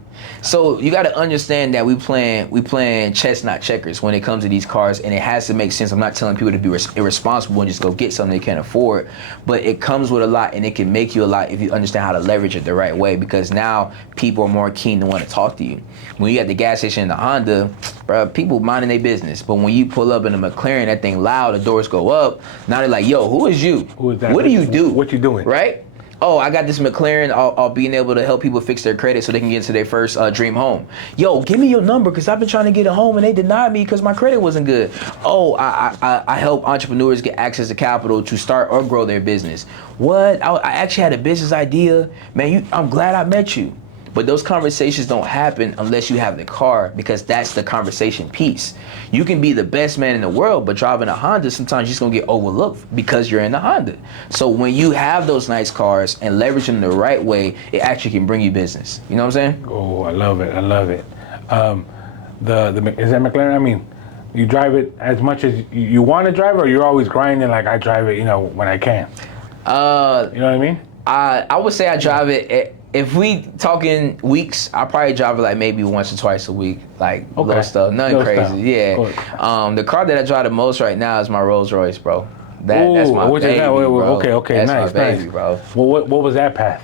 So you got to understand that we playing chess, not checkers, when it comes to these cars, and it has to make sense. I'm not telling people to be irresponsible and just go get something they can't afford, but it comes with a lot, and it can make you a lot if you understand how to leverage it the right way. Because now people are more keen to want to talk to you. When you at the gas station in the Honda, bro, people minding their business. But when you pull up in a McLaren, that thing loud, the doors go up. Now they're like, "Yo, who is you? Who is that? What do you do? What you doing?" Right? Oh, I got this McLaren, I'll being able to help people fix their credit so they can get into their first dream home. Yo, give me your number because I've been trying to get a home and they denied me because my credit wasn't good. Oh, I help entrepreneurs get access to capital to start or grow their business. What? I actually had a business idea. Man, I'm glad I met you. But those conversations don't happen unless you have the car, because that's the conversation piece. You can be the best man in the world, but driving a Honda, sometimes you're just gonna get overlooked because you're in a Honda. So when you have those nice cars and leverage them the right way, it actually can bring you business. You know what I'm saying? Oh, I love it. Is that McLaren? I mean, you drive it as much as you want to drive, or you're always grinding like I drive it, when I can? You know what I mean? I would say I drive it. If we talking weeks, I probably drive it like maybe once or twice a week, like little stuff, nothing crazy. Yeah. The car that I drive the most right now is my Rolls-Royce, bro. That's my which baby, is that? bro. Okay, That's nice, my baby, nice. bro. Well, what was that path?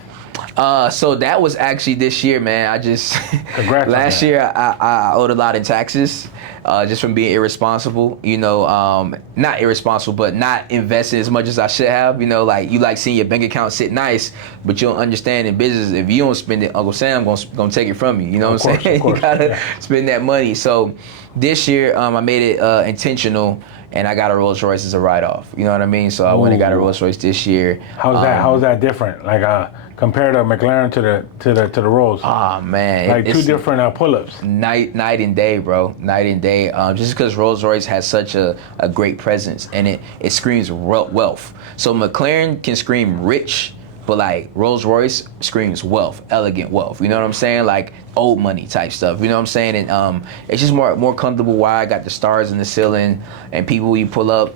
So that was actually this year, man. I just Congrats on last that. year I owed a lot in taxes, just from being irresponsible. Not irresponsible, but not investing as much as I should have. Like you like seeing your bank account sit nice, but you don't understand in business if you don't spend it, Uncle Sam gonna take it from you. You know what I'm saying? Of course, You gotta yeah. spend that money. So this year I made it intentional. And I got a Rolls-Royce as a write-off. You know what I mean? So I went and got a Ooh. Rolls-Royce this year. How's that different? Like compared to McLaren to the Rolls? Oh man, Like two it's different pull-ups. night and day, bro. Night and day. Just because Rolls-Royce has such a great presence and it screams wealth. So McLaren can scream rich, but like Rolls-Royce screams wealth, elegant wealth. You know what I'm saying? Like old money type stuff. You know what I'm saying? And it's just more comfortable. Why I got the stars in the ceiling and people you pull up,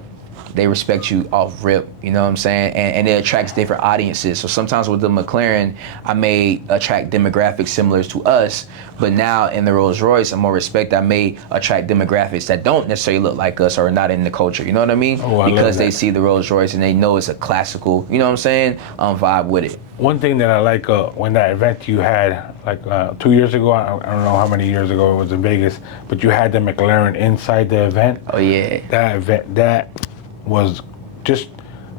they respect you off rip, you know what I'm saying? And it attracts different audiences. So sometimes with the McLaren, I may attract demographics similar to us, but now in the Rolls Royce, I'm more respect, I may attract demographics that don't necessarily look like us or are not in the culture, you know what I mean? Oh, I love because that. they see the Rolls Royce and they know it's a classical, you know what I'm saying, vibe with it. One thing that I like when that event you had, like 2 years ago, I don't know how many years ago it was in Vegas, but you had the McLaren inside the event. Oh yeah. That event, that was just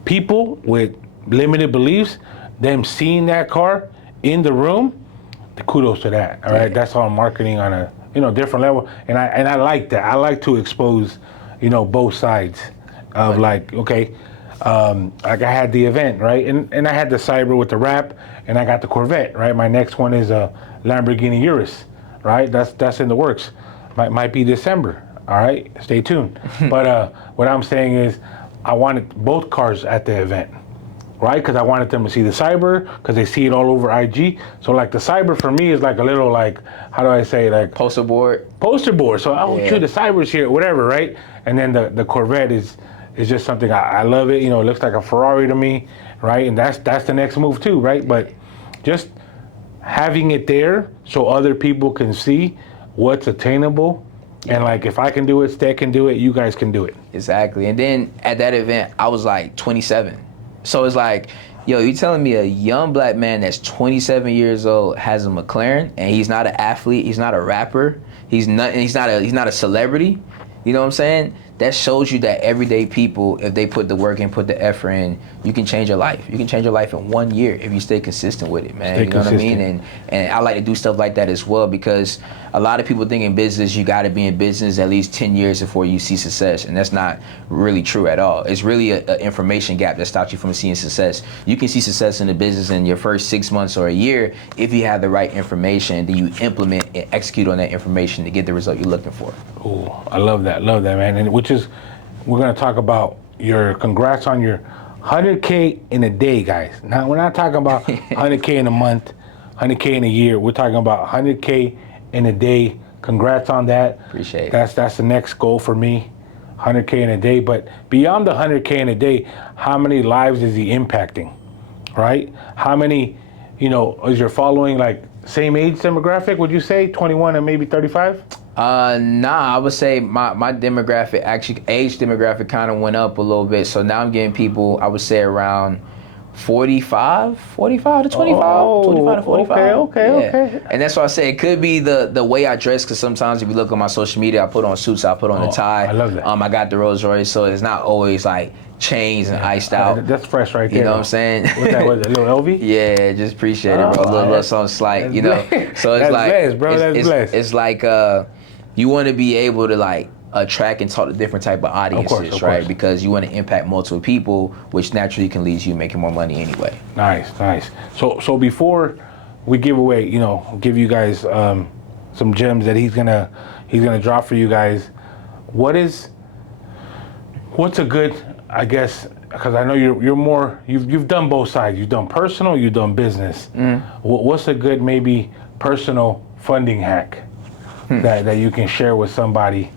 people with limited beliefs, them seeing that car in the room, the kudos to that. All right, that's all marketing on a different level, and I like that. I like to expose, both sides of like, okay, like I had the event, right, and I had the Cyber with the wrap, and I got the Corvette, right. My next one is a Lamborghini Urus, right. That's in the works. Might be December. All right, stay tuned. But what I'm saying is, I wanted both cars at the event, right? Because I wanted them to see the Cyber, because they see it all over IG. So like the Cyber for me is like a little like, how do I say, like Poster board. So shoot, the Cyber's here, whatever, right? And then the Corvette is just something I love it. It looks like a Ferrari to me, right? And that's the next move too, right? But just having it there so other people can see what's attainable. And like, if I can do it, Sted can do it, you guys can do it. Exactly. And then at that event, I was like 27. So it's like, yo, you telling me a young black man that's 27 years old has a McLaren and he's not an athlete, he's not a rapper, he's not a celebrity. You know what I'm saying? That shows you that everyday people, if they put the work in, put the effort in, you can change your life. You can change your life in 1 year if you stay consistent with it, man. You know what I mean? And I like to do stuff like that as well, because a lot of people think in business, you gotta be in business at least 10 years before you see success. And that's not really true at all. It's really an information gap that stops you from seeing success. You can see success in the business in your first 6 months or a year if you have the right information, then you implement and execute on that information to get the result you're looking for. Oh, I love that, man. And which is, we're gonna talk about congrats on your 100K in a day, guys. Now, we're not talking about 100K in a month, 100K in a year. We're talking about 100K in a day. Congrats on that. Appreciate it. That's the next goal for me, 100K in a day. But beyond the 100K in a day, how many lives is he impacting, right? How many, is your following like same age demographic, would you say, 21 and maybe 35? Nah, I would say my demographic, actually age demographic kind of went up a little bit. So now I'm getting people, I would say around 45 to 25, 25 to 45. Okay. And that's why I say it could be the way I dress, because sometimes if you look on my social media, I put on suits, I put on a tie. I love that. I got the Rolls Royce, so it's not always like chains and iced out. That's fresh right there. You know what I'm saying? What's that, a little LV? Yeah, just appreciate it, bro. A little something slight, So it's that's like, blessed, bro. That's blessed. It's like you want to be able to like attract and talk to different type of audiences, right? Course. Because you want to impact multiple people, which naturally can lead you making more money anyway. Nice. So before we give away, give you guys some gems that he's gonna drop for you guys. What's a good, I guess, because I know you're more, you've done both sides. You've done personal, you've done business. What's a good maybe personal funding hack that you can share with somebody?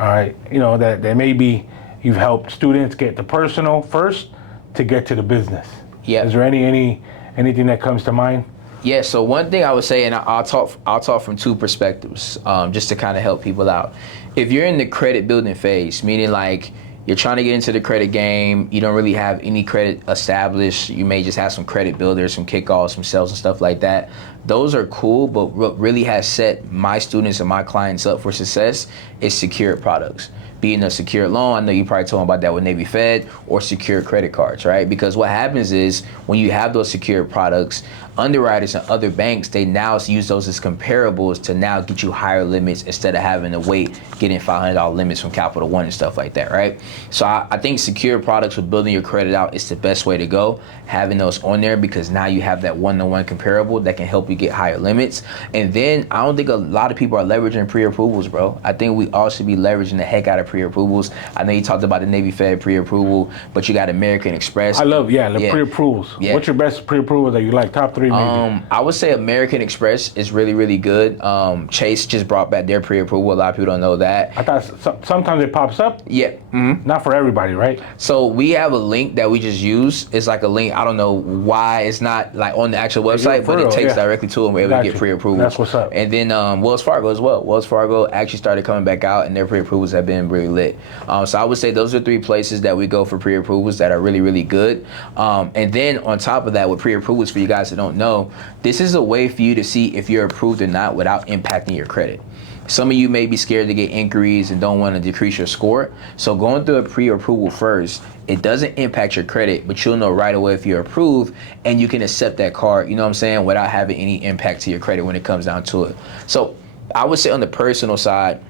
All right, that maybe you've helped students get the personal first to get to the business. Yeah. Is there anything that comes to mind? Yeah. So one thing I would say, and I'll talk from two perspectives, just to kind of help people out. If you're in the credit building phase, meaning like you're trying to get into the credit game, you don't really have any credit established, you may just have some credit builders, some kickoffs, some sales and stuff like that. Those are cool, but what really has set my students and my clients up for success is secured products. Being a secured loan, I know you probably told them about that with Navy Fed, or secured credit cards, right? Because what happens is when you have those secured products, underwriters and other banks, they now use those as comparables to now get you higher limits instead of having to wait, getting $500 limits from Capital One and stuff like that, right? So I think secured products with building your credit out is the best way to go, having those on there, because now you have that one-to-one comparable that can help you get higher limits. And then I don't think a lot of people are leveraging pre-approvals, bro. I think we all should be leveraging the heck out of pre-approvals. I know you talked about the Navy Fed pre-approval, but you got American Express. I love, the pre-approvals. Yeah. What's your best pre-approval that you like? Top three, maybe? I would say American Express is really, really good. Chase just brought back their pre-approval. A lot of people don't know that. I thought sometimes it pops up. Yeah. Mm-hmm. Not for everybody, right? So we have a link that we just use. It's like a link. I don't know why it's not like on the actual website, but it takes directly to them. We're able to get pre-approval. That's what's up. And then Wells Fargo as well. Wells Fargo actually started coming back out, and their pre-approvals have been really lit. So I would say those are 3 places that we go for pre-approvals that are really, really good. And then on top of that, with pre-approvals, for you guys that don't know, this is a way for you to see if you're approved or not without impacting your credit. Some of you may be scared to get inquiries and don't want to decrease your score. So going through a pre-approval first, it doesn't impact your credit, but you'll know right away if you're approved, and you can accept that card, you know what I'm saying, without having any impact to your credit when it comes down to it. So I would say on the personal side,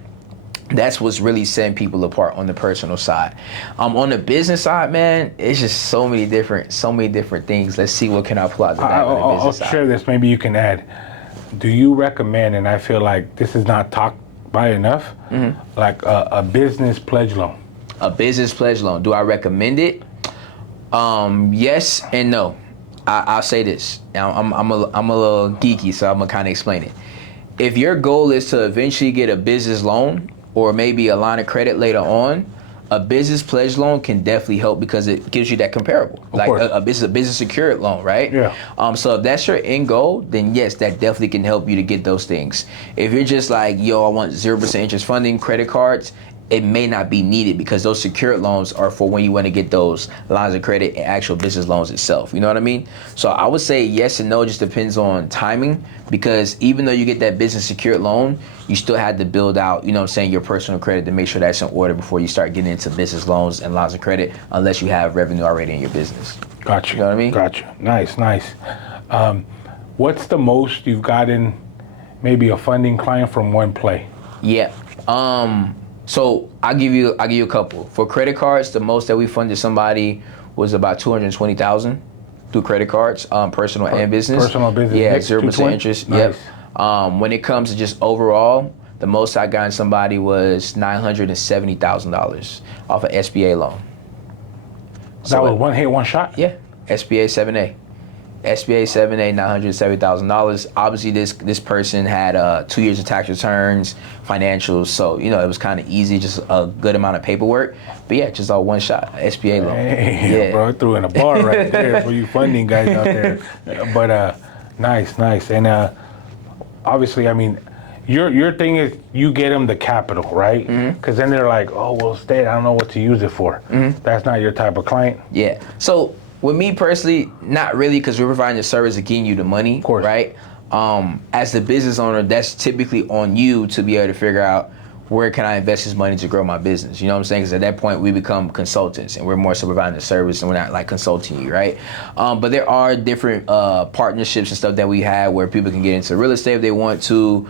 that's what's really setting people apart on the personal side. On the business side, man, it's just so many different things. Let's see what can I pull out the bag on the business side. I'll share this. Maybe you can add. Do you recommend, and I feel like this is not talked by enough, like a business pledge loan? A business pledge loan. Do I recommend it? Yes and no. I'll say this. I'm a little geeky, so I'm gonna kind of explain it. If your goal is to eventually get a business loan, or maybe a line of credit later on, a business pledge loan can definitely help because it gives you that comparable. Like a business secured loan, right? Yeah. So if that's your end goal, then yes, that definitely can help you to get those things. If you're just like, yo, I want 0% interest funding, credit cards, it may not be needed because those secured loans are for when you want to get those lines of credit and actual business loans itself. You know what I mean? So I would say yes and no, just depends on timing, because even though you get that business secured loan, you still had to build out, you know what I'm saying, your personal credit to make sure that's in order before you start getting into business loans and lines of credit, unless you have revenue already in your business. Gotcha. You know what I mean? Gotcha. Nice. What's the most you've gotten maybe a funding client from one play? Yeah. So I'll give you a couple. For credit cards, the most that we funded somebody was about $220,000 through credit cards, personal and business. Personal business. Yeah, 0% interest. Nice. Yep. When it comes to just overall, the most I got in somebody was $970,000 off an SBA loan. That was one hit, one shot? Yeah, SBA 7A. SBA 7A, $970,000. Obviously, this person had 2 years of tax returns, financials, so it was kind of easy, just a good amount of paperwork. But yeah, just all one shot, SBA loan. Hey, yeah, bro, I threw in a bar right there for you funding guys out there. But nice, and obviously, I mean, your thing is you get them the capital, right? Because then they're like, oh well, Sted, I don't know what to use it for. That's not your type of client. Yeah. So with me personally, not really, because we're providing the service of getting you the money, of course, right? As the business owner, that's typically on you to be able to figure out where can I invest this money to grow my business? You know what I'm saying? Because at that point, we become consultants, and we're more so providing the service, and we're not like consulting you, right? But there are different partnerships and stuff that we have where people can get into real estate if they want to,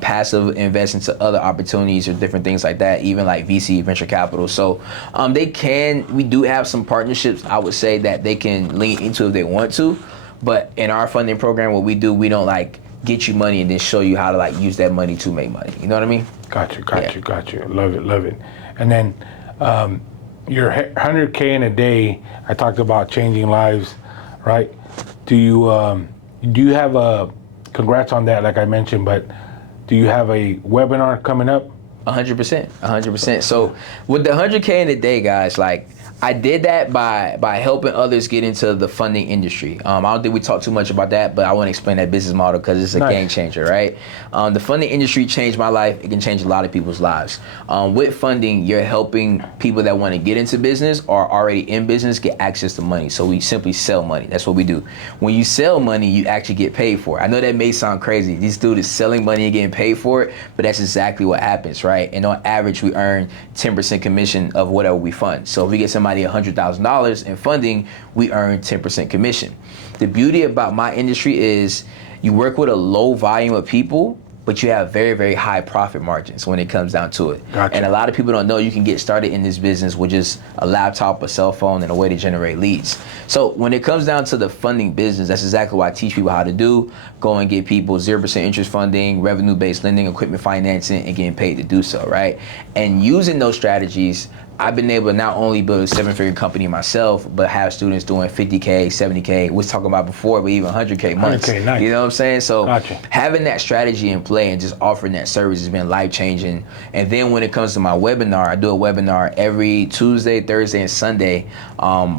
passive invest into other opportunities or different things like that, even like VC, venture capital. So we do have some partnerships, I would say, that they can lean into if they want to. But in our funding program, what we do, we don't like get you money and then show you how to like use that money to make money. You know what I mean? Got you. Love it. And then your 100K in a day, I talked about changing lives, right? Do you have a, congrats on that, like I mentioned, but do you have a webinar coming up? 100%. So with the 100K in a day, guys, like I did that by helping others get into the funding industry. I don't think we talked too much about that, but I want to explain that business model because it's a game changer, right? The funding industry changed my life. It can change a lot of people's lives. With funding, you're helping people that want to get into business or are already in business get access to money. So we simply sell money. That's what we do. When you sell money, you actually get paid for it. I know that may sound crazy. This dude is selling money and getting paid for it, but that's exactly what happens, right? And on average, we earn 10% commission of whatever we fund. So if we get somebody $100,000 in funding, we earn 10% commission. The beauty about my industry is you work with a low volume of people, but you have very, very high profit margins when it comes down to it. Gotcha. And a lot of people don't know you can get started in this business with just a laptop, a cell phone, and a way to generate leads. So when it comes down to the funding business, that's exactly what I teach people how to do. Go and get people 0% interest funding, revenue-based lending, equipment financing, and getting paid to do so, right? And using those strategies, I've been able to not only build a 7-figure company myself, but have students doing 50K, 70K, we was talking about before, but even 100K months. 100K, nice. You know what I'm saying? So Gotcha. Having that strategy in play and just offering that service has been life-changing. And then when it comes to my webinar, I do a webinar every Tuesday, Thursday, and Sunday.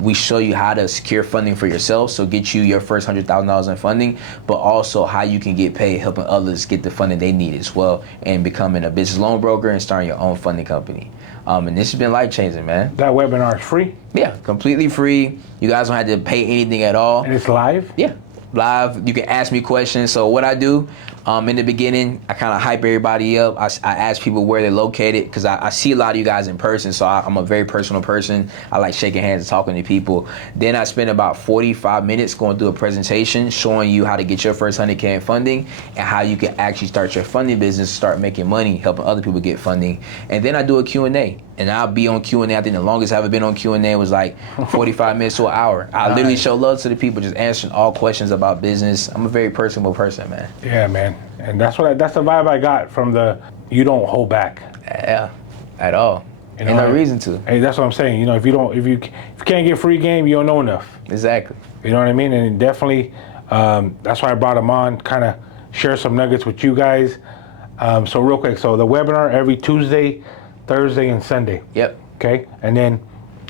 We show you how to secure funding for yourself, so get you your first $100,000 in funding, but also how you can get paid helping others get the funding they need as well, and becoming a business loan broker and starting your own funding company. And this has been life-changing, man. That webinar is free? Yeah, completely free. You guys don't have to pay anything at all. And it's live? Yeah, live. You can ask me questions. So what I do, in the beginning, I kind of hype everybody up. I ask people where they're located because I see a lot of you guys in person, so I'm a very personal person. I like shaking hands and talking to people. Then I spend about 45 minutes going through a presentation showing you how to get your first 100K in funding and how you can actually start your funding business, start making money, helping other people get funding. And then I do a Q&A. And I'll be on Q&A. I think the longest I've ever been on Q&A was like 45 minutes to an hour. I literally show love to the people, just answering all questions about business. I'm a very personable person, man. Yeah, man. And that's the vibe I got from the you don't hold back. Yeah, at all. You know, Ain't no reason to. Hey, that's what I'm saying. You know, if you can't get free game, you don't know enough. Exactly. You know what I mean? And definitely, that's why I brought him on, kind of share some nuggets with you guys. So real quick, so the webinar every Tuesday, Thursday, and Sunday. Yep. Okay, and then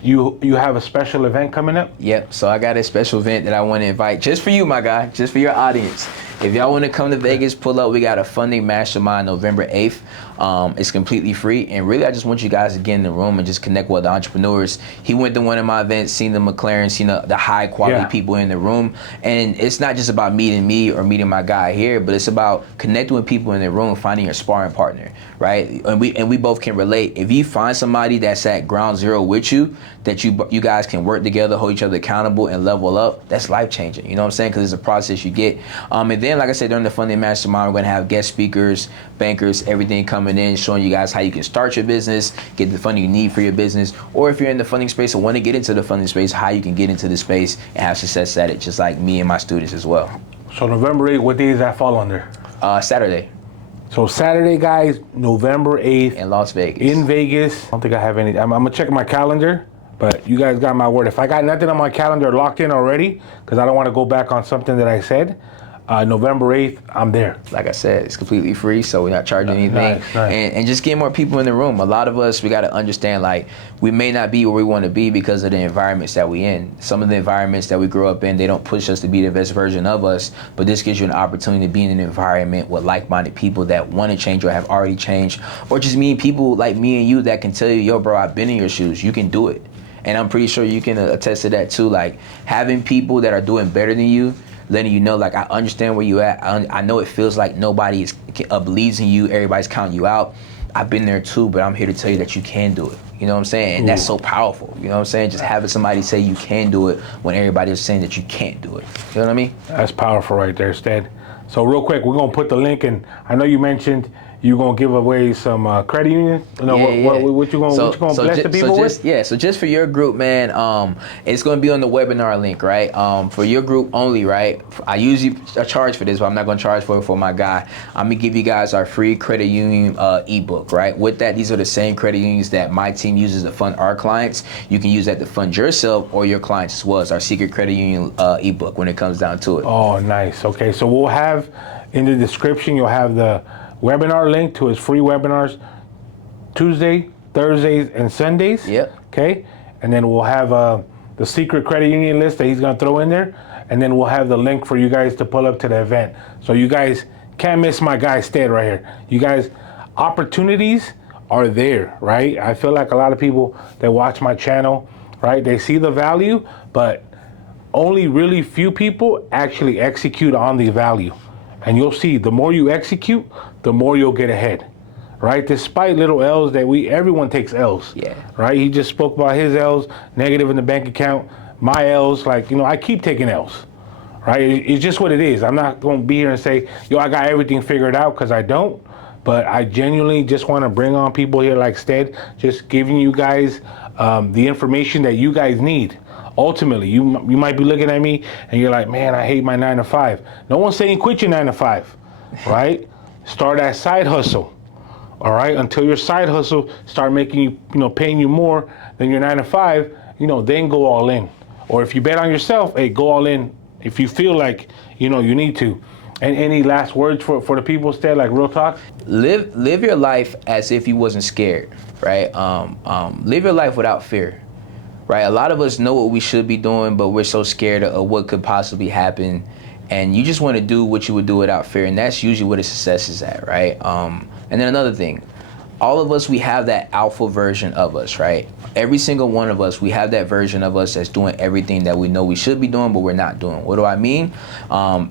you have a special event coming up? Yep, so I got a special event that I want to invite just for you, my guy, just for your audience. If y'all want to come to Vegas, pull up. We got a funding mastermind November 8th. It's completely free. And really, I just want you guys to get in the room and just connect with the entrepreneurs. He went to one of my events, seen the McLaren, seen the high quality people in the room. And it's not just about meeting me or meeting my guy here, but it's about connecting with people in the room, finding your sparring partner, right? And we both can relate. If you find somebody that's at ground zero with you, that you guys can work together, hold each other accountable, and level up, that's life changing. You know what I'm saying? Because it's a process you get. And then, like I said, during the funding mastermind, we're going to have guest speakers, bankers, everything coming in, showing you guys how you can start your business, get the funding you need for your business, or if you're in the funding space or want to get into the funding space, how you can get into the space and have success at it, just like me and my students as well. So November 8th, what day does that fall under? Saturday. So Saturday, guys, November 8th. In Las Vegas. In Vegas. I don't think I have any. I'm going to check my calendar, but you guys got my word. If I got nothing on my calendar locked in already, because I don't want to go back on something that I said, November 8th, I'm there. Like I said, it's completely free, so we're not charging anything. Nice. And just get more people in the room. A lot of us, we got to understand, like, we may not be where we want to be because of the environments that we in. Some of the environments that we grow up in, they don't push us to be the best version of us, but this gives you an opportunity to be in an environment with like-minded people that want to change or have already changed, or just meet people like me and you that can tell you, yo, bro, I've been in your shoes. You can do it. And I'm pretty sure you can attest to that too. Like, having people that are doing better than you, letting you know, like, I understand where you at. I know it feels like nobody believes in you. Everybody's counting you out. I've been there too, but I'm here to tell you that you can do it. You know what I'm saying? And that's so powerful. You know what I'm saying? Just having somebody say you can do it when everybody is saying that you can't do it. You know what I mean? That's powerful right there, Sted. So real quick, we're going to put the link in. I know you mentioned you're going to give away some credit union. You know, what you going to bless the people with? Yeah, so just for your group, man, it's going to be on the webinar link, right? For your group only, right? I usually charge for this, but I'm not going to charge for my guy. I'm going to give you guys our free credit union ebook, right? With that, these are the same credit unions that my team uses to fund our clients. You can use that to fund yourself or your clients as well as our secret credit union ebook when it comes down to it. Oh, nice. Okay, so we'll have in the description, you'll have the webinar link to his free webinars Tuesday, Thursdays, and Sundays. Yep. Okay. and then we'll have the secret credit union list that he's gonna throw in there, and then we'll have the link for you guys to pull up to the event. So you guys can't miss my guy Sted right here. You guys, opportunities are there, right? I feel like a lot of people that watch my channel, right, they see the value, but only really few people actually execute on the value. And you'll see, the more you execute, the more you'll get ahead, right? Despite little L's that everyone takes L's, Yeah. right? He just spoke about his L's, negative in the bank account. My L's, like, you know, I keep taking L's, right? It's just what it is. I'm not going to be here and say, yo, I got everything figured out, because I don't. But I genuinely just want to bring on people here like Sted, just giving you guys the information that you guys need. Ultimately, you might be looking at me and you're like, man, I hate my 9 to 5. No one's saying quit your 9 to 5, right? Start that side hustle, all right? Until your side hustle start making you, paying you more than your 9 to 5, then go all in. Or if you bet on yourself, hey, go all in if you feel like, you need to. And any last words for the people, Sted, like real talk? Live your life as if you wasn't scared, right? Live your life without fear, right? A lot of us know what we should be doing, but we're so scared of what could possibly happen. And you just want to do what you would do without fear. And that's usually where the success is at, right? And then another thing, all of us, we have that alpha version of us, right? Every single one of us, we have that version of us that's doing everything that we know we should be doing, but we're not doing. What do I mean?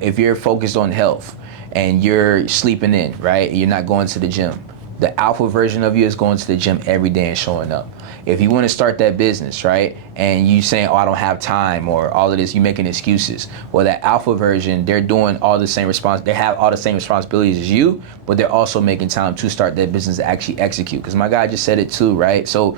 If you're focused on health and you're sleeping in, right? You're not going to the gym. The alpha version of you is going to the gym every day and showing up. If you want to start that business, right, and you saying, oh, I don't have time, or all of this, you making excuses. Well, that alpha version, they're doing all the same they have all the same responsibilities as you, but they're also making time to start that business to actually execute. Because my guy just said it too, right? So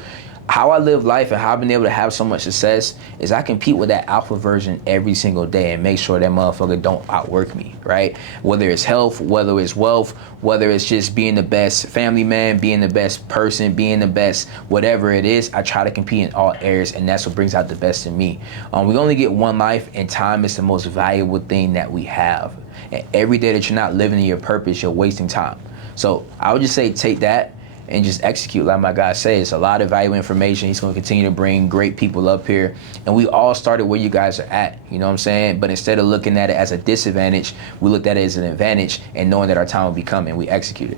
how I live life and how I've been able to have so much success is I compete with that alpha version every single day and make sure that motherfucker don't outwork me, right? Whether it's health, whether it's wealth, whether it's just being the best family man, being the best person, being the best whatever it is, I try to compete in all areas, and that's what brings out the best in me. We only get one life, and time is the most valuable thing that we have. And every day that you're not living in your purpose, you're wasting time. So I would just say take that and just execute. Like my guy says, it's a lot of valuable information. He's going to continue to bring great people up here. And we all started where you guys are at, you know what I'm saying? But instead of looking at it as a disadvantage, we looked at it as an advantage, and knowing that our time will be coming, we executed.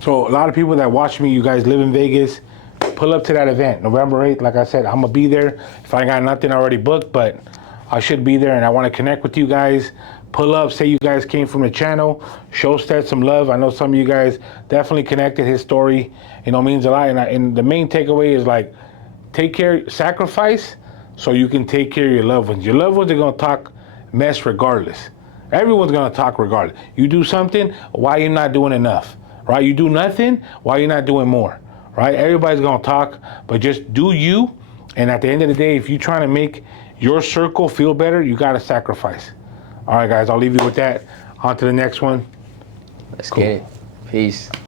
So a lot of people that watch me, you guys live in Vegas, pull up to that event, November 8th. Like I said, I'm going to be there. If I got nothing already booked, but I should be there, and I want to connect with you guys. Pull up, say you guys came from the channel, show Sted some love. I know some of you guys definitely connected. His story, means a lot. And the main takeaway is, like, take care, sacrifice so you can take care of your loved ones. Your loved ones are going to talk mess regardless. Everyone's going to talk regardless. You do something, why you not doing enough, right? You do nothing, why you not doing more, right? Everybody's going to talk, but just do you. And at the end of the day, if you're trying to make your circle feel better, you got to sacrifice. All right, guys, I'll leave you with that. On to the next one. Let's get it. Peace.